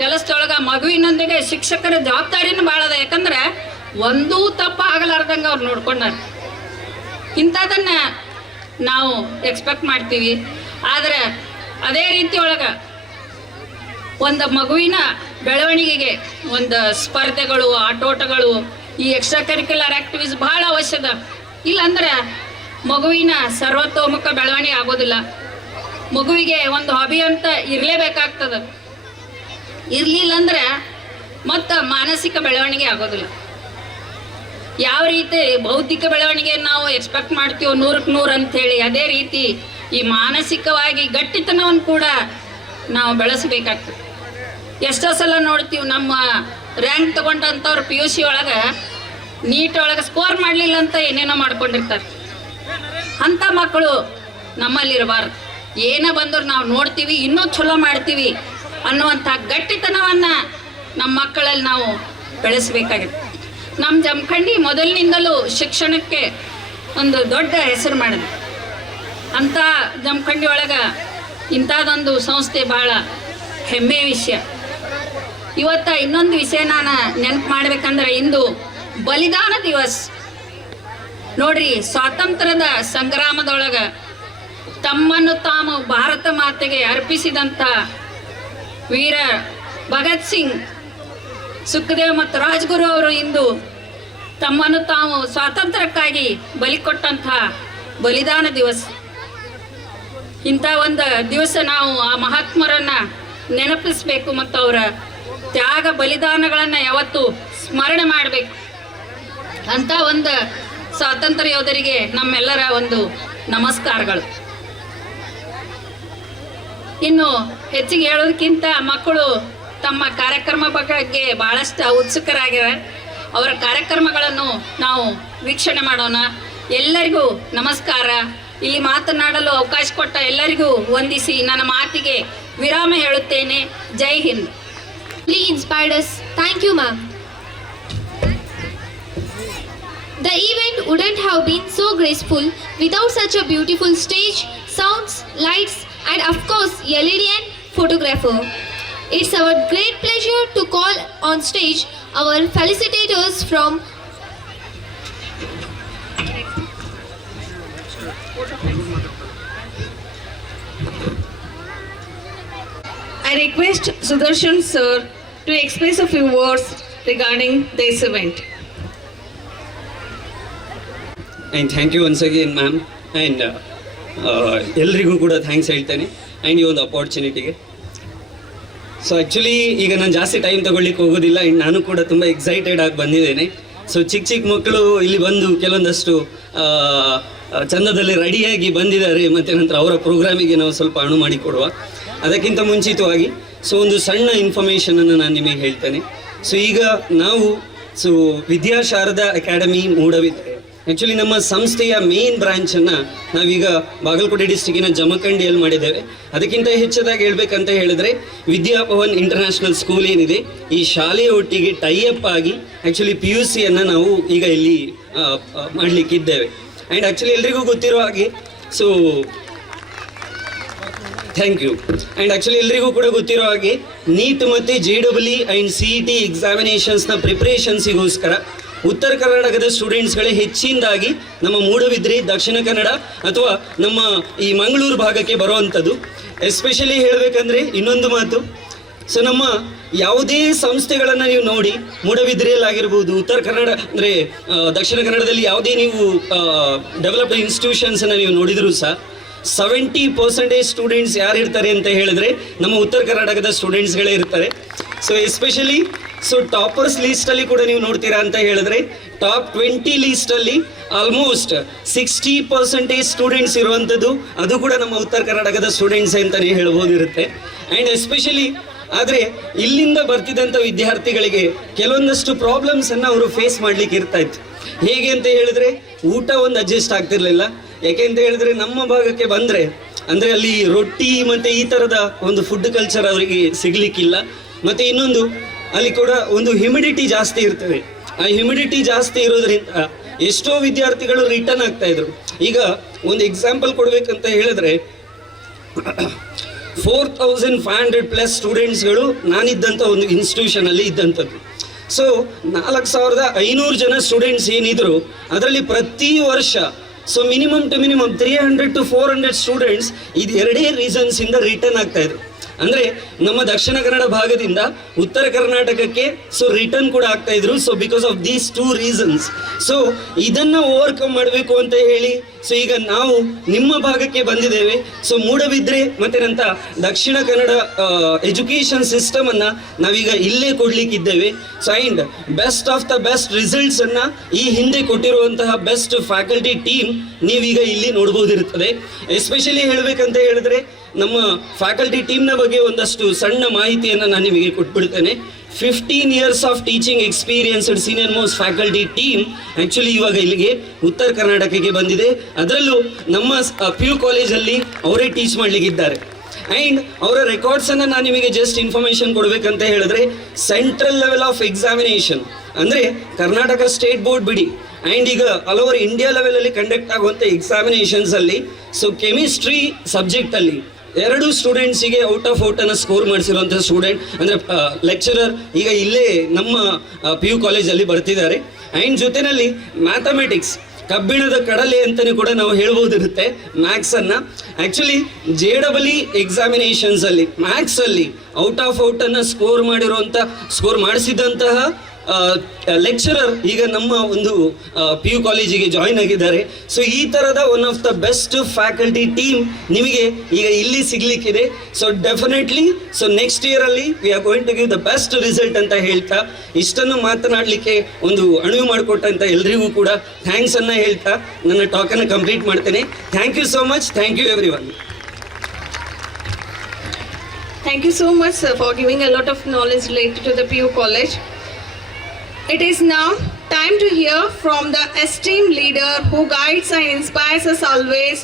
ಕೆಲಸದೊಳಗೆ ಮಗುವಿನೊಂದಿಗೆ ಶಿಕ್ಷಕರ ಜವಾಬ್ದಾರಿನೂ ಭಾಳ ಅದ. ಯಾಕಂದ್ರೆ ಒಂದೂ ತಪ್ಪು ಆಗಲಾರ್ದಂಗೆ ಅವ್ರು ನೋಡ್ಕೊಂಡಾರ. ಇಂಥದನ್ನು ನಾವು ಎಕ್ಸ್ಪೆಕ್ಟ್ ಮಾಡ್ತೀವಿ. ಆದರೆ ಅದೇ ರೀತಿ ಒಳಗೆ ಒಂದು ಮಗುವಿನ ಬೆಳವಣಿಗೆಗೆ ಒಂದು ಸ್ಪರ್ಧೆಗಳು, ಆಟೋಟಗಳು, ಈ ಎಕ್ಸ್ಟ್ರಾ ಕರಿಕ್ಯುಲರ್ ಆ್ಯಕ್ಟಿವಿಟೀಸ್ ಭಾಳ ಅವಶ್ಯದ. ಇಲ್ಲಾಂದ್ರೆ ಮಗುವಿನ ಸರ್ವತೋಮುಖ ಬೆಳವಣಿಗೆ ಆಗೋದಿಲ್ಲ. ಮಗುವಿಗೆ ಒಂದು ಹಾಬಿ ಅಂತ ಇರಲೇಬೇಕಾಗ್ತದೆ. ಇರಲಿಲ್ಲ ಅಂದ್ರೆ ಮತ್ತು ಮಾನಸಿಕ ಬೆಳವಣಿಗೆ ಆಗೋದಿಲ್ಲ. ಯಾವ ರೀತಿ ಬೌದ್ಧಿಕ ಬೆಳವಣಿಗೆ ನಾವು ಎಕ್ಸ್ಪೆಕ್ಟ್ ಮಾಡ್ತೀವೋ 100ಕ್ಕೆ 100 ಅಂಥೇಳಿ, ಅದೇ ರೀತಿ ಈ ಮಾನಸಿಕವಾಗಿ ಗಟ್ಟಿತನವನ್ನು ಕೂಡ ನಾವು ಬೆಳೆಸಬೇಕಾಗ್ತದೆ. ಎಷ್ಟೋ ಸಲ ನೋಡ್ತೀವಿ ನಮ್ಮ ರ್ಯಾಂಕ್ ತೊಗೊಂಡಂಥವ್ರು PUC ಒಳಗೆ ನೀಟ್ ಒಳಗೆ ಸ್ಕೋರ್ ಮಾಡಲಿಲ್ಲ ಅಂತ ಏನೇನೋ ಮಾಡ್ಕೊಂಡಿರ್ತಾರೆ. ಅಂಥ ಮಕ್ಕಳು ನಮ್ಮಲ್ಲಿರಬಾರ್ದು. ಏನೇ ಬಂದರೂ ನಾವು ನೋಡ್ತೀವಿ, ಇನ್ನೂ ಚಲೋ ಮಾಡ್ತೀವಿ ಅನ್ನುವಂಥ ಗಟ್ಟಿತನವನ್ನು ನಮ್ಮ ಮಕ್ಕಳಲ್ಲಿ ನಾವು ಬೆಳೆಸಬೇಕಾಗಿದೆ. ನಮ್ಮ ಜಮಖಂಡಿ ಮೊದಲಿನಿಂದಲೂ ಶಿಕ್ಷಣಕ್ಕೆ ಒಂದು ದೊಡ್ಡ ಹೆಸರು ಮಾಡಿದೆ. ಅಂಥ ಜಮಖಂಡಿ ಒಳಗೆ ಇಂಥದ್ದೊಂದು ಸಂಸ್ಥೆ ಭಾಳ ಹೆಮ್ಮೆಯ ವಿಷಯ. ಇವತ್ತು ಇನ್ನೊಂದು ವಿಷಯ ನಾನು ನೆನಪು ಮಾಡ್ಬೇಕಂದ್ರೆ, ಇಂದು ಬಲಿದಾನ ದಿವಸ ನೋಡ್ರಿ. ಸ್ವಾತಂತ್ರ್ಯದ ಸಂಗ್ರಾಮದೊಳಗೆ ತಮ್ಮನ್ನು ತಾವು ಭಾರತ ಮಾತೆಗೆ ಅರ್ಪಿಸಿದಂಥ ವೀರ ಭಗತ್ ಸಿಂಗ್, ಸುಖದೇವ್ ಮತ್ತು ರಾಜ್ಗುರು ಅವರು ಇಂದು ತಮ್ಮನ್ನು ತಾವು ಸ್ವಾತಂತ್ರ್ಯಕ್ಕಾಗಿ ಬಲಿ ಕೊಟ್ಟಂಥ ಬಲಿದಾನ ದಿವಸ. ಇಂಥ ಒಂದು ದಿವಸ ನಾವು ಆ ಮಹಾತ್ಮರನ್ನು ನೆನಪಿಸಬೇಕು ಮತ್ತು ಅವರ ತ್ಯಾಗ ಬಲಿದಾನಗಳನ್ನು ಯಾವತ್ತೂ ಸ್ಮರಣೆ ಮಾಡಬೇಕು. ಅಂಥ ಒಂದು ಸ್ವಾತಂತ್ರ್ಯ ಯೋಧರಿಗೆ ನಮ್ಮೆಲ್ಲರ ಒಂದು ನಮಸ್ಕಾರಗಳು. ಇನ್ನು ಹೆಚ್ಚಿಗೆ ಹೇಳೋದಕ್ಕಿಂತ ಮಕ್ಕಳು ತಮ್ಮ ಕಾರ್ಯಕ್ರಮ ಬಗ್ಗೆ ಭಾಳಷ್ಟು ಉತ್ಸುಕರಾಗಿದ್ದಾರೆ. ಅವರ ಕಾರ್ಯಕ್ರಮಗಳನ್ನು ನಾವು ವೀಕ್ಷಣೆ ಮಾಡೋಣ. ಎಲ್ಲರಿಗೂ ನಮಸ್ಕಾರ. ಇಲ್ಲಿ ಮಾತನಾಡಲು ಅವಕಾಶ ಕೊಟ್ಟ ಎಲ್ಲರಿಗೂ ವಂದಿಸಿ ನನ್ನ ಮಾತಿಗೆ ವಿರಾಮ ಹೇಳುತ್ತೇನೆ. ಜೈ Hind. Really inspired us. Thank you, ma'am. The event wouldn't have been so graceful without such a beautiful stage, sounds, lights, and of course, LED and photographer. It's our great pleasure to call on stage our felicitators from I request Sudarshan sir to express a few words regarding this event. And thank you once again ma'am. And ಎಲ್ರಿಗೂ ಕೂಡ ಥ್ಯಾಂಕ್ಸ್ ಹೇಳ್ತೇನೆ ಆ್ಯಂಡ್ ಈ ಒಂದು ಅಪಾರ್ಚುನಿಟಿಗೆ. So actually ಈಗ ನಾನು ಜಾಸ್ತಿ ಟೈಮ್ ತೊಗೊಳ್ಳಿಕ್ಕೆ ಹೋಗೋದಿಲ್ಲ. ಆ್ಯಂಡ್ ನಾನು ಕೂಡ ತುಂಬ ಎಕ್ಸೈಟೆಡ್ ಆಗಿ ಬಂದಿದ್ದೇನೆ. ಸೊ ಚಿಕ್ಕ ಮಕ್ಕಳು ಇಲ್ಲಿ ಬಂದು ಕೆಲವೊಂದಷ್ಟು ಚಂದದಲ್ಲಿ ರೆಡಿಯಾಗಿ ಬಂದಿದ್ದಾರೆ. ಮತ್ತು ನಂತರ ಅವರ ಪ್ರೋಗ್ರಾಮಿಗೆ ನಾವು ಸ್ವಲ್ಪ ಅಣು ಮಾಡಿ ಕೊಡುವ. ಅದಕ್ಕಿಂತ ಮುಂಚಿತವಾಗಿ ಒಂದು ಸಣ್ಣ ಇನ್ಫಾರ್ಮೇಷನನ್ನು ನಾನು ನಿಮಗೆ ಹೇಳ್ತೇನೆ. ಈಗ ನಾವು ವಿದ್ಯಾಶಾರದಾ ಅಕಾಡೆಮಿ ಮೂಡಬಿದ್ರೆ ಆ್ಯಕ್ಚುಲಿ ನಮ್ಮ ಸಂಸ್ಥೆಯ ಮೇನ್ ಬ್ರಾಂಚನ್ನು ನಾವೀಗ ಬಾಗಲಕೋಟೆ ಡಿಸ್ಟ್ರಿಕ್ಕಿನ ಜಮಖಂಡಿಯಲ್ಲಿ ಮಾಡಿದ್ದೇವೆ. ಅದಕ್ಕಿಂತ ಹೆಚ್ಚದಾಗಿ ಹೇಳ್ಬೇಕಂತ ಹೇಳಿದ್ರೆ ವಿದ್ಯಾಭವನ್ ಇಂಟರ್ನ್ಯಾಷನಲ್ ಸ್ಕೂಲ್ ಏನಿದೆ, ಈ ಶಾಲೆಯ ಒಟ್ಟಿಗೆ ಟೈಅಪ್ ಆಗಿ ಆ್ಯಕ್ಚುಲಿ PUCಯನ್ನು ನಾವು ಈಗ ಇಲ್ಲಿ ಮಾಡಲಿಕ್ಕಿದ್ದೇವೆ. ಆ್ಯಂಡ್ ಆ್ಯಕ್ಚುಲಿ ಎಲ್ರಿಗೂ ಗೊತ್ತಿರೋ ಹಾಗೆ ಥ್ಯಾಂಕ್ ಯು. ಆ್ಯಂಡ್ ಆ್ಯಕ್ಚುಲಿ ಎಲ್ರಿಗೂ ಕೂಡ ಗೊತ್ತಿರೋ ಹಾಗೆ ನೀಟ್ ಮತ್ತು JEE ಆ್ಯಂಡ್ CET ಎಕ್ಸಾಮಿನೇಷನ್ಸ್ನ ಪ್ರಿಪ್ರೇಷನ್ಸಿಗೋಸ್ಕರ ಉತ್ತರ ಕರ್ನಾಟಕದ ಸ್ಟೂಡೆಂಟ್ಸ್ಗಳೇ ಹೆಚ್ಚಿನದಾಗಿ ನಮ್ಮ ಮೂಡಬಿದ್ರೆ, ದಕ್ಷಿಣ ಕನ್ನಡ ಅಥವಾ ನಮ್ಮ ಈ ಮಂಗಳೂರು ಭಾಗಕ್ಕೆ ಬರುವಂಥದ್ದು. ಎಸ್ಪೆಷಲಿ ಹೇಳಬೇಕಂದ್ರೆ ಇನ್ನೊಂದು ಮಾತು, ನಮ್ಮ ಯಾವುದೇ ಸಂಸ್ಥೆಗಳನ್ನು ನೀವು ನೋಡಿ, ಮೂಡಬಿದ್ರೆಯಲ್ಲಾಗಿರ್ಬೋದು, ಉತ್ತರ ಕನ್ನಡ ಅಂದರೆ ದಕ್ಷಿಣ ಕನ್ನಡದಲ್ಲಿ ಯಾವುದೇ ನೀವು ಡೆವಲಪ್ಡ್ ಇನ್ಸ್ಟಿಟ್ಯೂಷನ್ಸನ್ನು ನೀವು ನೋಡಿದರೂ ಸಹ 70% ಸ್ಟೂಡೆಂಟ್ಸ್ ಯಾರು ಇರ್ತಾರೆ ಅಂತ ಹೇಳಿದ್ರೆ ನಮ್ಮ ಉತ್ತರ ಕರ್ನಾಟಕದ ಸ್ಟೂಡೆಂಟ್ಸ್ಗಳೇ ಇರ್ತಾರೆ. ಎಸ್ಪೆಷಲಿ ಟಾಪರ್ಸ್ ಲೀಸ್ಟಲ್ಲಿ ಕೂಡ ನೀವು ನೋಡ್ತೀರಾ ಅಂತ ಹೇಳಿದ್ರೆ ಟಾಪ್ 20 ಲೀಸ್ಟಲ್ಲಿ ಆಲ್ಮೋಸ್ಟ್ 60% ಸ್ಟೂಡೆಂಟ್ಸ್ ಇರುವಂಥದ್ದು ಅದು ಕೂಡ ನಮ್ಮ ಉತ್ತರ ಕರ್ನಾಟಕದ ಸ್ಟೂಡೆಂಟ್ಸ್ ಅಂತಲೇ ಹೇಳ್ಬೋದಿರುತ್ತೆ. ಆ್ಯಂಡ್ ಎಸ್ಪೆಷಲಿ ಆದರೆ ಇಲ್ಲಿಂದ ಬರ್ತಿದ್ದಂಥ ವಿದ್ಯಾರ್ಥಿಗಳಿಗೆ ಕೆಲವೊಂದಷ್ಟು ಪ್ರಾಬ್ಲಮ್ಸನ್ನು ಅವರು ಫೇಸ್ ಮಾಡಲಿಕ್ಕೆ ಇರ್ತಾ ಇತ್ತು. ಹೇಗೆ ಅಂತ ಹೇಳಿದ್ರೆ ಊಟ ಒಂದು ಅಡ್ಜಸ್ಟ್ ಆಗ್ತಿರ್ಲಿಲ್ಲ. ಯಾಕೆ ಅಂತ ಹೇಳಿದ್ರೆ ನಮ್ಮ ಭಾಗಕ್ಕೆ ಬಂದರೆ ಅಂದರೆ ಅಲ್ಲಿ ರೊಟ್ಟಿ ಮತ್ತು ಈ ಥರದ ಒಂದು ಫುಡ್ ಕಲ್ಚರ್ ಅವರಿಗೆ ಸಿಗಲಿಕ್ಕಿಲ್ಲ. ಮತ್ತು ಇನ್ನೊಂದು ಅಲ್ಲಿ ಕೂಡ ಒಂದು ಹ್ಯುಮಿಡಿಟಿ ಜಾಸ್ತಿ ಇರ್ತದೆ. ಆ ಹ್ಯುಮಿಡಿಟಿ ಜಾಸ್ತಿ ಇರೋದ್ರಿಂದ ಎಷ್ಟೋ ವಿದ್ಯಾರ್ಥಿಗಳು ರಿಟರ್ನ್ ಆಗ್ತಾ ಇದ್ರು. ಈಗ ಒಂದು ಎಕ್ಸಾಂಪಲ್ ಕೊಡ್ಬೇಕಂತ ಹೇಳಿದ್ರೆ 4500+ ಸ್ಟೂಡೆಂಟ್ಸ್ಗಳು ನಾನಿದ್ದಂಥ ಒಂದು ಇನ್ಸ್ಟಿಟ್ಯೂಷನಲ್ಲಿ ಇದ್ದಂಥದ್ದು. ಸೊ 4500 ಜನ ಸ್ಟೂಡೆಂಟ್ಸ್ ಏನಿದ್ರು ಅದರಲ್ಲಿ ಪ್ರತಿ ವರ್ಷ minimum to minimum 300 to 400 students ಇದು ಎರಡೇ ರೀಸನ್ಸಿಂದ ರಿಟರ್ನ್ ಆಗ್ತಾ ಇದ್ರು. ಅಂದರೆ ನಮ್ಮ ದಕ್ಷಿಣ ಕನ್ನಡ ಭಾಗದಿಂದ ಉತ್ತರ ಕರ್ನಾಟಕಕ್ಕೆ ರಿಟರ್ನ್ ಕೂಡ ಆಗ್ತಾ ಇದ್ರು. ಬಿಕಾಸ್ ಆಫ್ ದೀಸ್ 2 ರೀಸನ್ಸ್. ಇದನ್ನು ಓವರ್ಕಮ್ ಮಾಡಬೇಕು ಅಂತ ಹೇಳಿ ಈಗ ನಾವು ನಿಮ್ಮ ಭಾಗಕ್ಕೆ ಬಂದಿದ್ದೇವೆ. ಮೂಡಬಿದ್ರೆ ಮತ್ತೆ ದಕ್ಷಿಣ ಕನ್ನಡ ಎಜುಕೇಷನ್ ಸಿಸ್ಟಮನ್ನು ನಾವೀಗ ಇಲ್ಲೇ ಕೊಡ್ಲಿಕ್ಕಿದ್ದೇವೆ. And best of the best ರಿಸಲ್ಟ್ಸನ್ನು ಈ ಹಿಂದೆ ಕೊಟ್ಟಿರುವಂತಹ ಬೆಸ್ಟ್ ಫ್ಯಾಕಲ್ಟಿ ಟೀಮ್ ನೀವೀಗ ಇಲ್ಲಿ ನೋಡ್ಬೋದಿರುತ್ತದೆ. ಎಸ್ಪೆಷಲಿ ಹೇಳಬೇಕಂತ ಹೇಳಿದ್ರೆ ನಮ್ಮ ಫ್ಯಾಕಲ್ಟಿ ಟೀಮ್ನ ಬಗ್ಗೆ ಒಂದಷ್ಟು ಸಣ್ಣ ಮಾಹಿತಿಯನ್ನು ನಾನು ನಿಮಗೆ ಕೊಟ್ಬಿಡ್ತೇನೆ. 15 years of teaching experienced senior most faculty team actually ಇವಾಗ ಇಲ್ಲಿಗೆ ಉತ್ತರ ಕರ್ನಾಟಕಕ್ಕೆ ಬಂದಿದೆ. ಅದರಲ್ಲೂ ನಮ್ಮ PU ಕಾಲೇಜಲ್ಲಿ ಅವರೇ ಟೀಚ್ ಮಾಡಲಿಕ್ಕಿದ್ದಾರೆ. ಆ್ಯಂಡ್ ಅವರ ರೆಕಾರ್ಡ್ಸನ್ನು ನಾನು ನಿಮಗೆ ಜಸ್ಟ್ ಇನ್ಫಾರ್ಮೇಷನ್ ಕೊಡಬೇಕಂತ ಹೇಳಿದ್ರೆ ಸೆಂಟ್ರಲ್ ಲೆವೆಲ್ ಆಫ್ ಎಕ್ಸಾಮಿನೇಷನ್ ಅಂದರೆ ಕರ್ನಾಟಕ ಸ್ಟೇಟ್ ಬೋರ್ಡ್ ಬಿಡಿ, ಆ್ಯಂಡ್ ಈಗ ಆಲ್ ಓವರ್ ಇಂಡಿಯಾ ಲೆವೆಲಲ್ಲಿ ಕಂಡಕ್ಟ್ ಆಗುವಂಥ ಎಕ್ಸಾಮಿನೇಷನ್ಸಲ್ಲಿ ಕೆಮಿಸ್ಟ್ರಿ ಸಬ್ಜೆಕ್ಟಲ್ಲಿ 2 ಸ್ಟೂಡೆಂಟ್ಸಿಗೆ ಔಟ್ ಆಫ್ ಔಟನ್ನು ಸ್ಕೋರ್ ಮಾಡಿಸಿರುವಂಥ ಸ್ಟೂಡೆಂಟ್ ಅಂದರೆ ಲೆಕ್ಚರರ್ ಈಗ ಇಲ್ಲೇ ನಮ್ಮ PU ಕಾಲೇಜಲ್ಲಿ ಬರ್ತಿದ್ದಾರೆ. ಆ್ಯಂಡ್ ಜೊತೆಯಲ್ಲಿ ಮ್ಯಾಥಮೆಟಿಕ್ಸ್ ಕಬ್ಬಿಣದ ಕಡಲೆ ಅಂತಲೇ ಕೂಡ ನಾವು ಹೇಳ್ಬೋದಿರುತ್ತೆ ಮ್ಯಾಥ್ಸನ್ನು. ಆ್ಯಕ್ಚುಲಿ JEE ಎಕ್ಸಾಮಿನೇಷನ್ಸಲ್ಲಿ ಮ್ಯಾಥ್ಸಲ್ಲಿ ಔಟ್ ಆಫ್ ಔಟನ್ನು ಸ್ಕೋರ್ ಮಾಡಿಸಿದಂತಹ ಲೆಕ್ಚರರ್ ಈಗ ನಮ್ಮ ಒಂದು PU ಕಾಲೇಜಿಗೆ ಜಾಯ್ನ್ ಆಗಿದ್ದಾರೆ. ಈ ಥರದ one of the best faculty team ನಿಮಗೆ ಈಗ ಇಲ್ಲಿ ಸಿಗಲಿಕ್ಕಿದೆ. ಡೆಫಿನೆಟ್ಲಿ ನೆಕ್ಸ್ಟ್ ಇಯರಲ್ಲಿ we are going to give the best result ಅಂತ ಹೇಳ್ತಾ ಇಷ್ಟನ್ನು ಮಾತನಾಡಲಿಕ್ಕೆ ಒಂದು ಅನುವು ಮಾಡಿಕೊಟ್ಟಂಥ ಎಲ್ರಿಗೂ ಕೂಡ ಥ್ಯಾಂಕ್ಸನ್ನು ಹೇಳ್ತಾ ನನ್ನ ಟಾಕನ್ನು ಕಂಪ್ಲೀಟ್ ಮಾಡ್ತೇನೆ. Thank you so much. Thank you everyone. Thank you so much, sir, for giving a lot of knowledge related to the PU College. It is now time to hear from the esteemed leader who guides and inspires us always,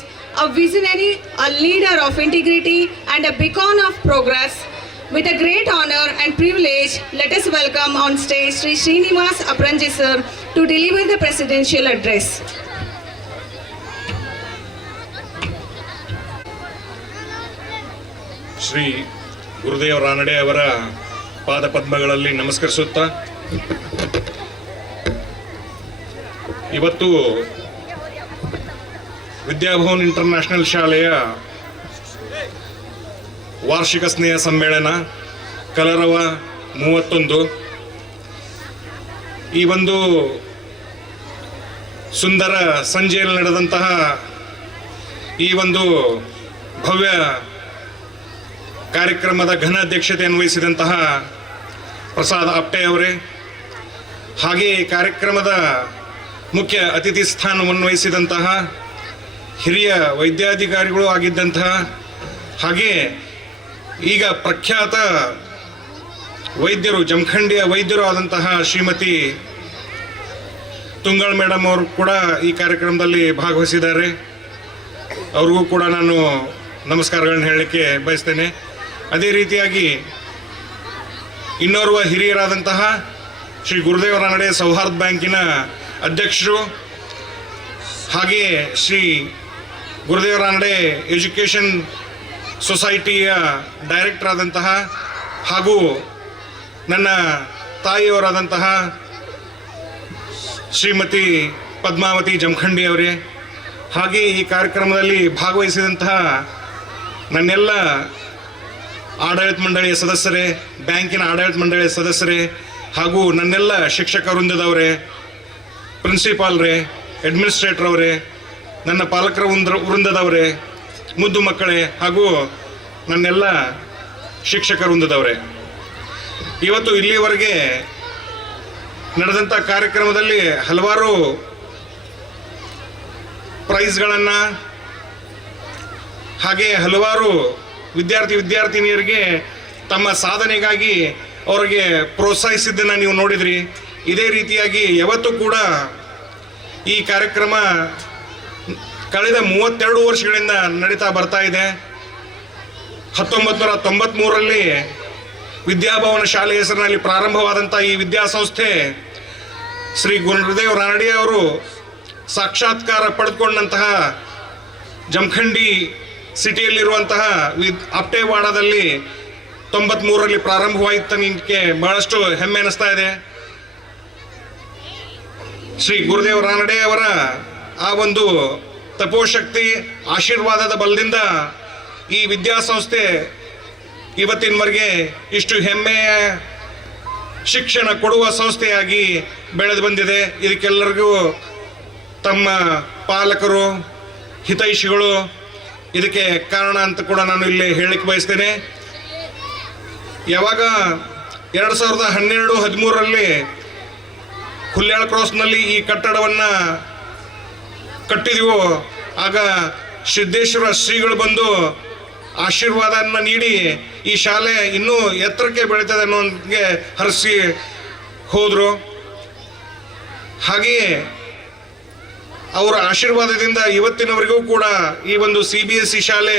a visionary, a leader of integrity and a beacon of progress. With a great honor and privilege, let us welcome on stage Sri Srinivas Apranji sir to deliver the presidential address. Shri ಗುರುದೇವ ರಾನಡೆ ಅವರ ಪಾದ ಪದ್ಮಗಳಲ್ಲಿ ನಮಸ್ಕರಿಸುತ್ತಾ ಇವತ್ತು ವಿದ್ಯಾಭವನ್ ಇಂಟರ್ನ್ಯಾಷನಲ್ ಶಾಲೆಯ ವಾರ್ಷಿಕ ಸ್ನೇಹ ಸಮ್ಮೇಳನ ಕಲರವ 31 ಈ ಒಂದು ಸುಂದರ ಸಂಜೆಯಲ್ಲಿ ನಡೆದಂತಹ ಈ ಒಂದು ಭವ್ಯ ಕಾರ್ಯಕ್ರಮದ ಘನ ಅಧ್ಯಕ್ಷತೆಯನ್ನು ವಹಿಸಿದಂತಹ ಪ್ರಸಾದ್ ಆಪ್ಟೆ ಅವರೇ, ಹಾಗೆ ಕಾರ್ಯಕ್ರಮದ ಮುಖ್ಯ ಅತಿಥಿ ಸ್ಥಾನವನ್ನು ವಹಿಸಿದಂತಹ ಹಿರಿಯ ವೈದ್ಯಾಧಿಕಾರಿಗಳು ಆಗಿದ್ದಂತಹ ಹಾಗೆ ಈಗ ಪ್ರಖ್ಯಾತ ವೈದ್ಯರು ಜಮಖಂಡಿಯ ವೈದ್ಯರು ಆದಂತಹ ಶ್ರೀಮತಿ ತುಂಗಳ ಮೇಡಮ್ ಅವರು ಕೂಡ ಈ ಕಾರ್ಯಕ್ರಮದಲ್ಲಿ ಭಾಗವಹಿಸಿದ್ದಾರೆ. ಅವ್ರಿಗೂ ಕೂಡ ನಾನು ನಮಸ್ಕಾರಗಳನ್ನ ಹೇಳಲಿಕ್ಕೆ ಬಯಸ್ತೇನೆ. ಅದೇ ರೀತಿಯಾಗಿ ಇನ್ನೋರ್ವ ಹಿರಿಯರಾದಂತಹ ಶ್ರೀ ಗುರುದೇವ ರಾನಡೆ ಸೌಹಾರ್ದ ಬ್ಯಾಂಕಿನ ಅಧ್ಯಕ್ಷರು, ಹಾಗೆಯೇ ಶ್ರೀ ಗುರುದೇವ ರಾನಡೆ ಎಜುಕೇಷನ್ ಸೊಸೈಟಿಯ ಡೈರೆಕ್ಟರ್ ಆದಂತಹ ಹಾಗೂ ನನ್ನ ತಾಯಿಯವರಾದಂತಹ ಶ್ರೀಮತಿ ಪದ್ಮಾವತಿ ಜಮಖಂಡಿ ಅವರೇ, ಹಾಗೆ ಈ ಕಾರ್ಯಕ್ರಮದಲ್ಲಿ ಭಾಗವಹಿಸಿದಂತಹ ನನ್ನೆಲ್ಲ ಆಡಳಿತ ಮಂಡಳಿಯ ಸದಸ್ಯರೇ, ಬ್ಯಾಂಕಿನ ಆಡಳಿತ ಮಂಡಳಿಯ ಸದಸ್ಯರೇ, ಹಾಗೂ ನನ್ನೆಲ್ಲ ಶಿಕ್ಷಕ ವೃಂದದವರೇ, ಪ್ರಿನ್ಸಿಪಾಲ್ರೇ, ಅಡ್ಮಿನಿಸ್ಟ್ರೇಟರ್ ಅವರೇ, ನನ್ನ ಪಾಲಕರ ವೃಂದದವರೇ, ಮುದ್ದು ಮಕ್ಕಳೇ, ಹಾಗೂ ನನ್ನೆಲ್ಲ ಶಿಕ್ಷಕ ವೃಂದದವರೇ, ಇವತ್ತು ಇಲ್ಲಿವರೆಗೆ ನಡೆದಂಥ ಕಾರ್ಯಕ್ರಮದಲ್ಲಿ ಹಲವಾರು ಪ್ರೈಸ್ಗಳನ್ನು ಹಾಗೆ ಹಲವಾರು ವಿದ್ಯಾರ್ಥಿನಿಯರಿಗೆ ತಮ್ಮ ಸಾಧನೆಗಾಗಿ ಅವರಿಗೆ ಪ್ರೋತ್ಸಾಹಿಸಿದ್ದನ್ನು ನೀವು ನೋಡಿದ್ರಿ. ಇದೇ ರೀತಿಯಾಗಿ ಯಾವತ್ತೂ ಕೂಡ ಈ ಕಾರ್ಯಕ್ರಮ ಕಳೆದ 32 ವರ್ಷಗಳಿಂದ ನಡೀತಾ ಬರ್ತಾ ಇದೆ. 1993ರಲ್ಲಿ ವಿದ್ಯಾಭವನ ಶಾಲೆ ಹೆಸರಿನಲ್ಲಿ ಪ್ರಾರಂಭವಾದಂಥ ಈ ವಿದ್ಯಾಸಂಸ್ಥೆ ಶ್ರೀ ಗುರುದೇವ ರಾನಡೆ ಅವರು ಸಾಕ್ಷಾತ್ಕಾರ ಪಡೆದುಕೊಂಡಂತಹ ಜಮಖಂಡಿ ಸಿಟಿಯಲ್ಲಿರುವಂತಹ ಅಪ್ಟೇವಾಡದಲ್ಲಿ 93ರಲ್ಲಿ ಪ್ರಾರಂಭವಾಯಿತನಿಗೆ ಬಹಳಷ್ಟು ಹೆಮ್ಮೆ ಅನ್ನಿಸ್ತಾ ಇದೆ. ಶ್ರೀ ಗುರುದೇವ ರಾನಡೆ ಅವರ ಆ ಒಂದು ತಪೋಶಕ್ತಿ ಆಶೀರ್ವಾದದ ಬಲದಿಂದ ಈ ವಿದ್ಯಾಸಂಸ್ಥೆ ಇವತ್ತಿನವರೆಗೆ ಇಷ್ಟು ಹೆಮ್ಮೆಯ ಶಿಕ್ಷಣ ಕೊಡುವ ಸಂಸ್ಥೆಯಾಗಿ ಬೆಳೆದು ಬಂದಿದೆ. ಇದಕ್ಕೆಲ್ಲರಿಗೂ ತಮ್ಮ ಪಾಲಕರು, ಹಿತೈಷಿಗಳು ಇದಕ್ಕೆ ಕಾರಣ ಅಂತ ಕೂಡ ನಾನು ಇಲ್ಲಿ ಹೇಳಲಿಕ್ಕೆ ಬಯಸ್ತೇನೆ. ಯಾವಾಗ 2012-13ರಲ್ಲಿ ಹುಲ್ಯಾಳ ಕ್ರಾಸ್ನಲ್ಲಿ ಈ ಕಟ್ಟಡವನ್ನು ಕಟ್ಟಿದೆವೋ ಆಗ ಸಿದ್ದೇಶ್ವರ ಶ್ರೀಗಳು ಬಂದು ಆಶೀರ್ವಾದವನ್ನು ನೀಡಿ ಈ ಶಾಲೆ ಇನ್ನೂ ಎತ್ತರಕ್ಕೆ ಬೆಳೀತದೆ ಅನ್ನೋದಕ್ಕೆ ಹರಿಸಿ ಹೋದರು. ಹಾಗೆಯೇ ಅವರ ಆಶೀರ್ವಾದದಿಂದ ಇವತ್ತಿನವರೆಗೂ ಕೂಡ ಈ ಒಂದು CBSE ಶಾಲೆ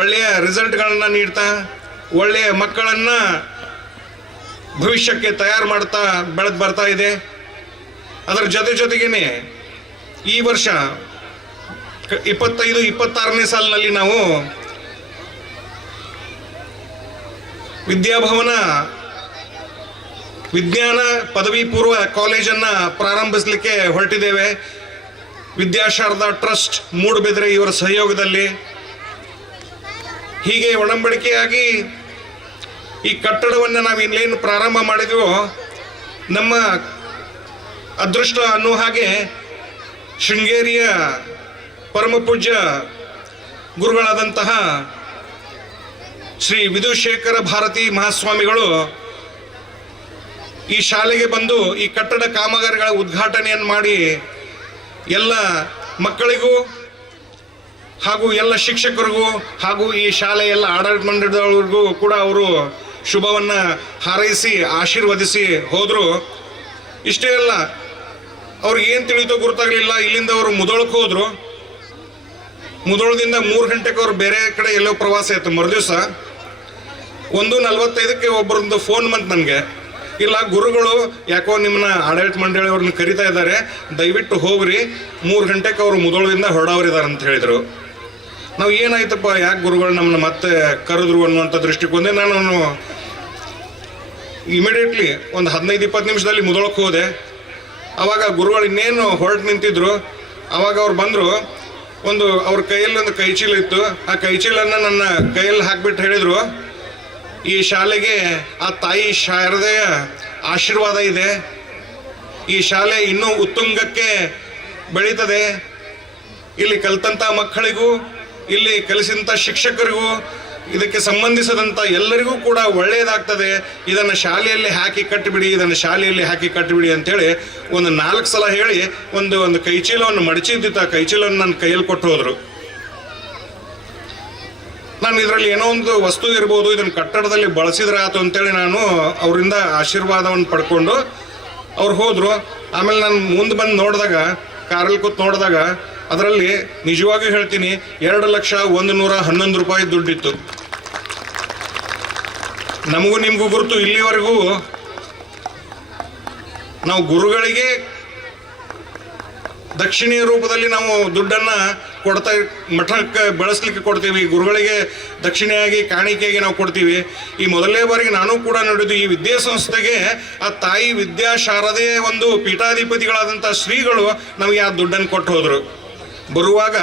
ಒಳ್ಳೆಯ ರಿಸಲ್ಟ್ಗಳನ್ನು ನೀಡ್ತಾ ಒಳ್ಳೆಯ ಮಕ್ಕಳನ್ನು ಭವಿಷ್ಯಕ್ಕೆ ತಯಾರು ಮಾಡ್ತಾ ಬೆಳೆದು ಬರ್ತಾ ಇದೆ. ಅದರ ಜೊತೆಗೇನೆ ಈ ವರ್ಷ 25-26ನೇ ಸಾಲಿನಲ್ಲಿ ನಾವು ವಿದ್ಯಾಭವನ ವಿಜ್ಞಾನ ಪದವಿ ಪೂರ್ವ ಕಾಲೇಜನ್ನು ಪ್ರಾರಂಭಿಸಲಿಕ್ಕೆ ಹೊರಟಿದ್ದೇವೆ. ವಿದ್ಯಾಶಾರದಾ ಟ್ರಸ್ಟ್ ಮೂಡಬಿದ್ರೆ ಇವರ ಸಹಯೋಗದಲ್ಲಿ. ಹೀಗೆ ಒಡಂಬಡಿಕೆಯಾಗಿ ಈ ಕಟ್ಟಡವನ್ನು ನಾವು ಇನ್ನೇನು ಪ್ರಾರಂಭ ಮಾಡಿದ್ವೋ ನಮ್ಮ ಅದೃಷ್ಟ ಅನ್ನೋ ಹಾಗೆ ಶೃಂಗೇರಿಯ ಪರಮ ಪೂಜ್ಯ ಗುರುಗಳಾದಂತಹ ಶ್ರೀ ವಿಧುಶೇಖರ ಭಾರತಿ ಮಹಾಸ್ವಾಮಿಗಳು ಈ ಶಾಲೆಗೆ ಬಂದು ಈ ಕಟ್ಟಡ ಕಾಮಗಾರಿಗಳ ಉದ್ಘಾಟನೆಯನ್ನು ಮಾಡಿ ಎಲ್ಲ ಮಕ್ಕಳಿಗೂ ಹಾಗೂ ಎಲ್ಲ ಶಿಕ್ಷಕರಿಗೂ ಹಾಗೂ ಈ ಶಾಲೆಯ ಎಲ್ಲ ಆಡಳಿತ ಮಂಡಳಿಗಳಿಗೂ ಕೂಡ ಅವರು ಶುಭವನ್ನು ಹಾರೈಸಿ ಆಶೀರ್ವದಿಸಿ ಹೋದರು. ಇಷ್ಟೇ ಅಲ್ಲ, ಅವ್ರಿಗೆ ಏನು ತಿಳಿತೋ ಗೊತ್ತಾಗಲಿಲ್ಲ. ಇಲ್ಲಿಂದ ಅವರು ಮುಧೋಳಕ್ಕೆ ಹೋದರು. ಮುಧೋಳದಿಂದ 3 ಗಂಟೆಗೆ ಅವ್ರು ಬೇರೆ ಕಡೆ ಎಲ್ಲೋ ಪ್ರವಾಸ ಆಯಿತು. ಮರುದಿವಸ 1:45ಕ್ಕೆ ಒಬ್ಬರದ್ದು ಫೋನ್ ಬಂತು ನನಗೆ. ಇಲ್ಲ, ಗುರುಗಳು ಯಾಕೋ ನಿಮ್ಮನ್ನ ಆಡಳಿತ ಮಂಡಳಿಯವ್ರನ್ನ ಕರಿತಾ ಇದ್ದಾರೆ, ದಯವಿಟ್ಟು ಹೋಗ್ರಿ, 3 ಗಂಟೆಗೆ ಅವರು ಮುಧೋಳದಿಂದ ಹೊರಡವರಿದ್ದಾರೆ ಅಂತ ಹೇಳಿದರು. ನಾವು ಏನಾಯ್ತಪ್ಪ, ಯಾಕೆ ಗುರುಗಳು ನಮ್ಮನ್ನ ಮತ್ತೆ ಕರೆದ್ರು ಅನ್ನುವಂಥ ದೃಷ್ಟಿಕೋನ ನಾನು ಇಮಿಡಿಯೇಟ್ಲಿ ಒಂದು 15-20 ನಿಮಿಷದಲ್ಲಿ ಮುಧೋಳಕ್ಕೆ ಹೋದೆ. ಆವಾಗ ಗುರುಗಳು ಇನ್ನೇನು ಹೊರಟು ನಿಂತಿದ್ರು. ಆವಾಗ ಅವ್ರು ಬಂದರು. ಅವ್ರ ಕೈಯಲ್ಲಿ ಒಂದು ಕೈಚೀಲ ಇತ್ತು. ಆ ಕೈಚೀಲನ್ನು ನನ್ನ ಕೈಯಲ್ಲಿ ಹಾಕಿಬಿಟ್ಟು ಹೇಳಿದರು, ಈ ಶಾಲೆಗೆ ಆ ತಾಯಿ ಶಾರದೆಯ ಆಶೀರ್ವಾದ ಇದೆ. ಈ ಶಾಲೆ ಇನ್ನೂ ಉತ್ತುಂಗಕ್ಕೆ ಬೆಳೀತದೆ. ಇಲ್ಲಿ ಕಲಿತಂಥ ಮಕ್ಕಳಿಗೂ ಇಲ್ಲಿ ಕಲಿಸಿದಂಥ ಶಿಕ್ಷಕರಿಗೂ ಇದಕ್ಕೆ ಸಂಬಂಧಿಸಿದಂಥ ಎಲ್ಲರಿಗೂ ಕೂಡ ಒಳ್ಳೆಯದಾಗ್ತದೆ. ಇದನ್ನು ಶಾಲೆಯಲ್ಲಿ ಹಾಕಿ ಕಟ್ಟಿಬಿಡಿ, ಇದನ್ನು ಶಾಲೆಯಲ್ಲಿ ಹಾಕಿ ಕಟ್ಟಿಬಿಡಿ ಅಂತೇಳಿ ಒಂದು 4 ಸಲ ಹೇಳಿ ಒಂದು ಕೈಚೀಲವನ್ನು ಮಡಚಿದ್ದಿತ್ತು. ಆ ಕೈಚೀಲವನ್ನು ನನ್ನ ಕೈಯಲ್ಲಿ ಕೊಟ್ಟು ಹೋದರು. ನಾನು ಇದರಲ್ಲಿ ಏನೋ ಒಂದು ವಸ್ತು ಇರ್ಬೋದು, ಇದನ್ನು ಕಟ್ಟಡದಲ್ಲಿ ಬಳಸಿದ್ರೆ ಆಯ್ತು ಅಂತೇಳಿ ನಾನು ಅವರಿಂದ ಆಶೀರ್ವಾದವನ್ನು ಪಡ್ಕೊಂಡು ಅವ್ರು ಹೋದರು. ಆಮೇಲೆ ನಾನು ಮುಂದೆ ಬಂದು ನೋಡಿದಾಗ, ಕಾರಲ್ಲಿ ಕೂತು ನೋಡಿದಾಗ ಅದರಲ್ಲಿ ನಿಜವಾಗಿಯೂ ಹೇಳ್ತೀನಿ 2,111 ರೂಪಾಯಿ ದುಡ್ಡಿತ್ತು. ನಮಗೂ ನಿಮಗೂ ಗುರುತು, ಇಲ್ಲಿವರೆಗೂ ನಾವು ಗುರುಗಳಿಗೆ ದಕ್ಷಿಣೆಯ ರೂಪದಲ್ಲಿ ನಾವು ದುಡ್ಡನ್ನು ಕೊಡ್ತಾ ಮಠಕ್ಕೆ ಬಳಸಲಿಕ್ಕೆ ಕೊಡ್ತೀವಿ. ಗುರುಗಳಿಗೆ ದಕ್ಷಿಣೆಯಾಗಿ ಕಾಣಿಕೆಯಾಗಿ ನಾವು ಕೊಡ್ತೀವಿ. ಈ ಮೊದಲನೇ ಬಾರಿಗೆ ನಾನು ಕೂಡ ನೋಡಿದ್ದು, ಈ ವಿದ್ಯಾಸಂಸ್ಥೆಗೆ ಆ ತಾಯಿ ವಿದ್ಯಾಶಾರದೆಯ ಒಂದು ಪೀಠಾಧಿಪತಿಗಳಾದಂಥ ಶ್ರೀಗಳು ನಮಗೆ ಆ ದುಡ್ಡನ್ನು ಕೊಟ್ಟು ಹೋದರು. ಬರುವಾಗ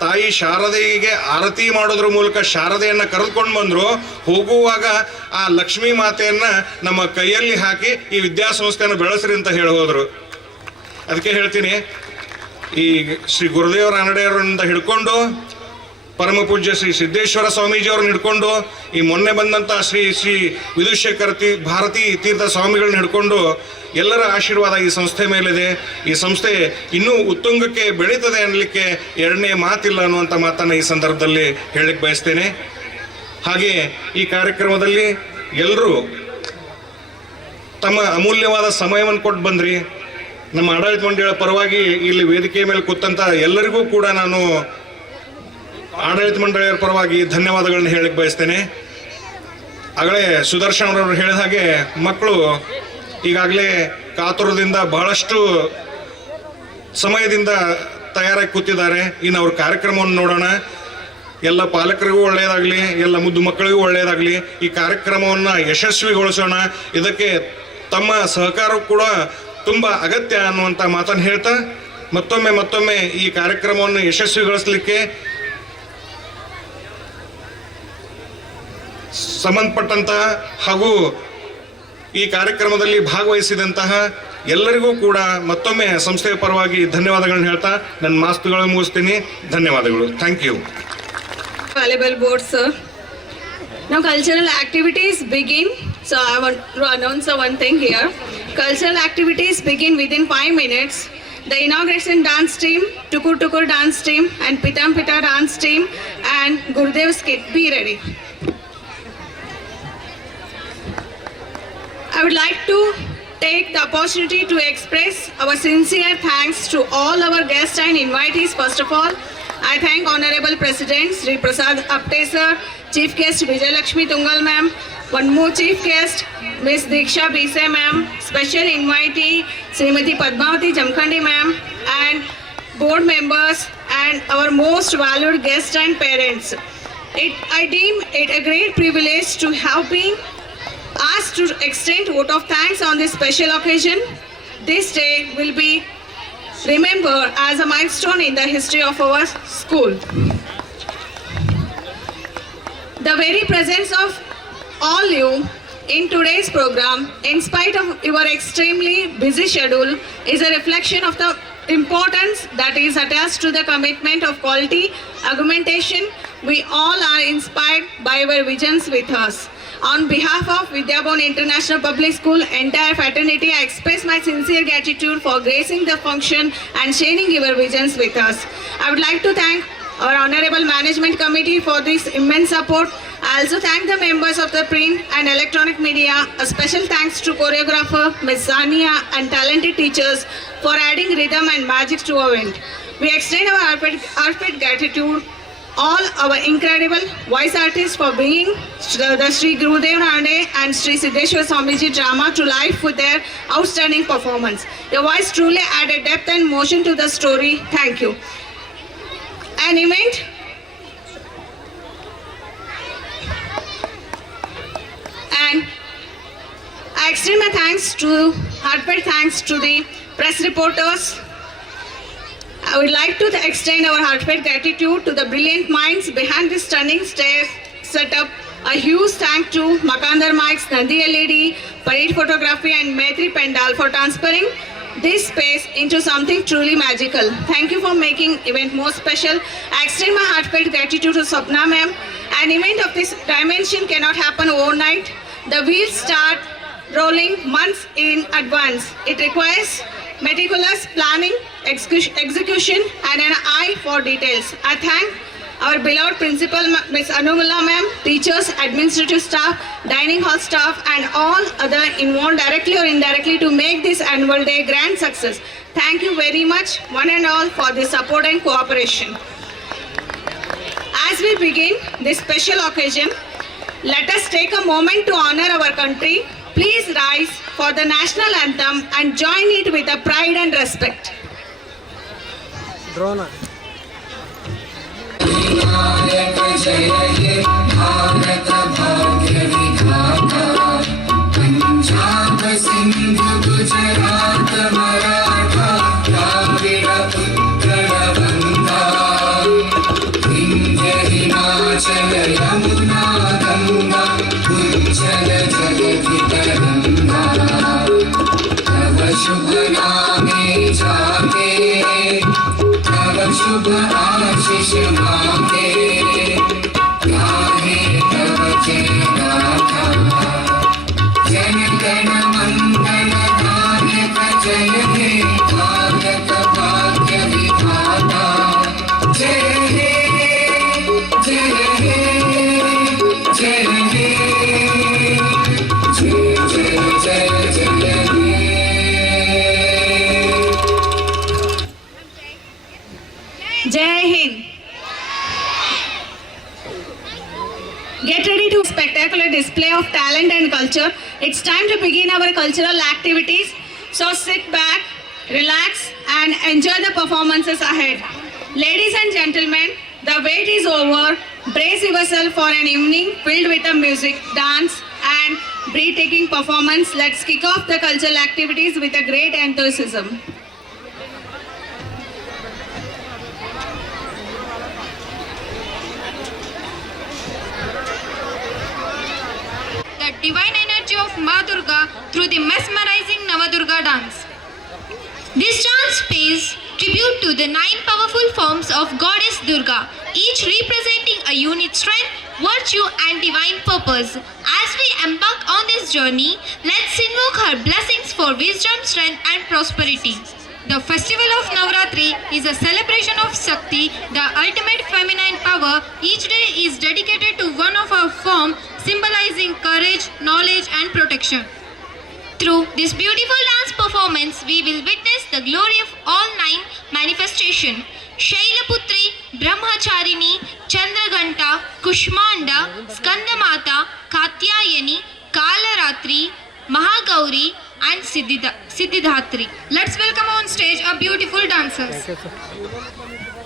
ತಾಯಿ ಶಾರದೆಗೆ ಆರತಿ ಮಾಡೋದ್ರ ಮೂಲಕ ಶಾರದೆಯನ್ನು ಕರೆದುಕೊಂಡು ಬಂದರು. ಹೋಗುವಾಗ ಆ ಲಕ್ಷ್ಮೀ ಮಾತೆಯನ್ನು ನಮ್ಮ ಕೈಯಲ್ಲಿ ಹಾಕಿ ಈ ವಿದ್ಯಾಸಂಸ್ಥೆಯನ್ನು ಬೆಳೆಸ್ರಿ ಅಂತ ಹೇಳಿ ಹೋದರು. ಅದಕ್ಕೆ ಹೇಳ್ತೀನಿ, ಈ ಶ್ರೀ ಗುರುದೇವ ರಾನಡೆಯವರಿಂದ ಹಿಡ್ಕೊಂಡು ಪರಮ ಪೂಜ್ಯ ಶ್ರೀ ಸಿದ್ದೇಶ್ವರ ಸ್ವಾಮೀಜಿಯವ್ರನ್ನ ಹಿಡ್ಕೊಂಡು ಈ ಮೊನ್ನೆ ಬಂದಂಥ ಶ್ರೀ ವಿಧುಶೇಖರ ಭಾರತಿ ತೀರ್ಥ ಸ್ವಾಮಿಗಳನ್ನ ಹಿಡ್ಕೊಂಡು ಎಲ್ಲರ ಆಶೀರ್ವಾದ ಈ ಸಂಸ್ಥೆ ಮೇಲಿದೆ. ಈ ಸಂಸ್ಥೆ ಇನ್ನೂ ಉತ್ತುಂಗಕ್ಕೆ ಬೆಳೀತದೆ ಅನ್ನಲಿಕ್ಕೆ ಎರಡನೇ ಮಾತಿಲ್ಲ ಅನ್ನುವಂಥ ಮಾತನ್ನು ಈ ಸಂದರ್ಭದಲ್ಲಿ ಹೇಳಲಿಕ್ಕೆ ಬಯಸ್ತೇನೆ. ಹಾಗೆ ಈ ಕಾರ್ಯಕ್ರಮದಲ್ಲಿ ಎಲ್ಲರೂ ತಮ್ಮ ಅಮೂಲ್ಯವಾದ ಸಮಯವನ್ನು ಕೊಟ್ಟು ಬಂದ್ರಿ. ನಮ್ಮ ಆಡಳಿತ ಮಂಡಳಿಯ ಪರವಾಗಿ ಇಲ್ಲಿ ವೇದಿಕೆ ಮೇಲೆ ಕೂತಂಥ ಎಲ್ಲರಿಗೂ ಕೂಡ ನಾನು ಆಡಳಿತ ಮಂಡಳಿಯರ ಪರವಾಗಿ ಧನ್ಯವಾದಗಳನ್ನ ಹೇಳಲಿಕ್ಕೆ ಬಯಸ್ತೇನೆ. ಆಗಲೇ ಸುದರ್ಶನ್ ಅವರು ಹೇಳಿದ ಹಾಗೆ ಮಕ್ಕಳು ಈಗಾಗಲೇ ಕಾತುರದಿಂದ ಬಹಳಷ್ಟು ಸಮಯದಿಂದ ತಯಾರಾಗಿ ಕೂತಿದ್ದಾರೆ. ಇನ್ನು ಅವ್ರ ಕಾರ್ಯಕ್ರಮವನ್ನು ನೋಡೋಣ. ಎಲ್ಲ ಪಾಲಕರಿಗೂ ಒಳ್ಳೆಯದಾಗಲಿ, ಎಲ್ಲ ಮುದ್ದು ಮಕ್ಕಳಿಗೂ ಒಳ್ಳೆಯದಾಗಲಿ. ಈ ಕಾರ್ಯಕ್ರಮವನ್ನು ಯಶಸ್ವಿಗೊಳಿಸೋಣ. ಇದಕ್ಕೆ ತಮ್ಮ ಸಹಕಾರ ಕೂಡ ತುಂಬ ಅಗತ್ಯ ಅನ್ನುವಂಥ ಮಾತನ್ನು ಹೇಳ್ತಾ ಮತ್ತೊಮ್ಮೆ ಈ ಕಾರ್ಯಕ್ರಮವನ್ನು ಯಶಸ್ವಿಗೊಳಿಸಲಿಕ್ಕೆ ಸಂಬಂಧಪಟ್ಟಂತಹ ಹಾಗೂ ಈ ಕಾರ್ಯಕ್ರಮದಲ್ಲಿ ಭಾಗವಹಿಸಿದಂತಹ ಎಲ್ಲರಿಗೂ ಕೂಡ ಮತ್ತೊಮ್ಮೆ ಸಂಸ್ಥೆಯ ಪರವಾಗಿ ಧನ್ಯವಾದಗಳನ್ನ ಹೇಳ್ತಾ ನನ್ನ ಮಾತುಗಳನ್ನು ಮುಗಿಸ್ತೀನಿ. ಧನ್ಯವಾದಗಳು. Thank you. Valuable board, sir. Now cultural activities begin. So I want to announce one thing here. Cultural activities begin within 5 minutes. The inauguration dance team, Tukur Tukur dance team and Pitam Pita dance team and Gurudev skit, be ready. I would like to take the opportunity to express our sincere thanks to all our guests and invitees. First of all, I thank Honorable President Sri Prasad Apte sir, Chief Guest Vijay Lakshmi Tungal ma'am, one more Chief Guest Miss Diksha Bise ma'am, special invitee Srimati Padmavati Jamkhandi ma'am, and board members and our most valued guests and parents. I deem it a great privilege to have been asked to extend vote of thanks on this special occasion. This day will be remembered as a milestone in the history of our school. The very presence of all you in today's program, in spite of your extremely busy schedule, is a reflection of the importance that is attached to the commitment of quality argumentation. We all are inspired by your visions with us. On behalf of Vidyabon International Public School entire fraternity, I express my sincere gratitude for gracing the function and sharing your visions with us. I would like to thank our Honorable Management Committee for this immense support. I also thank the members of the print and electronic media. A special thanks to choreographer Ms. Sania and talented teachers for adding rhythm and magic to our event. We extend our heartfelt gratitude all our incredible voice artists for bringing the Sri Gurudev Nande and Sri Siddheshwar Swamiji drama to life with their outstanding performance. Your voice truly added depth and motion to the story. Thank you. An event and I extend my heartfelt thanks to the press reporters. I would like to extend our heartfelt gratitude to the brilliant minds behind this stunning stage setup. A huge thank to Makandar Mics, Nandi LED, Parade Photography and Maitri Pendal for transferring this space into something truly magical. Thank you for making event more special. I extend my heartfelt gratitude to Sapna ma'am. An event of this dimension cannot happen overnight. The wheels start rolling months in advance. It requires meticulous planning, execution and an eye for details. I thank our beloved principal Ms. Anumala ma'am, teachers, administrative staff, dining hall staff and all other involved directly or indirectly to make this annual day grand success. Thank you very much one and all for the support and cooperation. As we begin this special occasion, let us take a moment to honor our country. Please rise for the national anthem and join it with a pride and respect. Drone शुभ नामे जाके तब शुभ आशीष मांगे गाहे तब जय गाथा जन गण मंगल नायक जय हे भारत भाग्य विधाता जय हे जय हे जय हे जय जय जय जय हे Jai Hind. Get ready to spectacular display of talent and culture. It's time to begin our cultural activities. So sit back, relax and enjoy the performances ahead. Ladies and gentlemen, the wait is over. Brace yourself for an evening filled with the music, dance and breathtaking performance. Let's kick off the cultural activities with a great enthusiasm. The divine energy of Ma Durga through the mesmerizing Navadurga dance. This dance pays tribute to the 9 powerful forms of Goddess Durga, each representing a unique strength, virtue and divine purpose. As we embark on this journey, let's invoke her blessings for wisdom, strength and prosperity. The festival of Navratri is a celebration of Shakti, the ultimate feminine power. Each day is dedicated to one of her form, symbolizing courage, knowledge and protection. Through this beautiful dance performance, we will witness the glory of all 9 manifestations. Shailaputri, Brahmacharini, Chandraghanta, Kushmanda, Skandamata, Katyayani, Kalaratri, Mahagauri and Siddhidatri. Let's welcome on stage our beautiful dancers. Thank you, sir.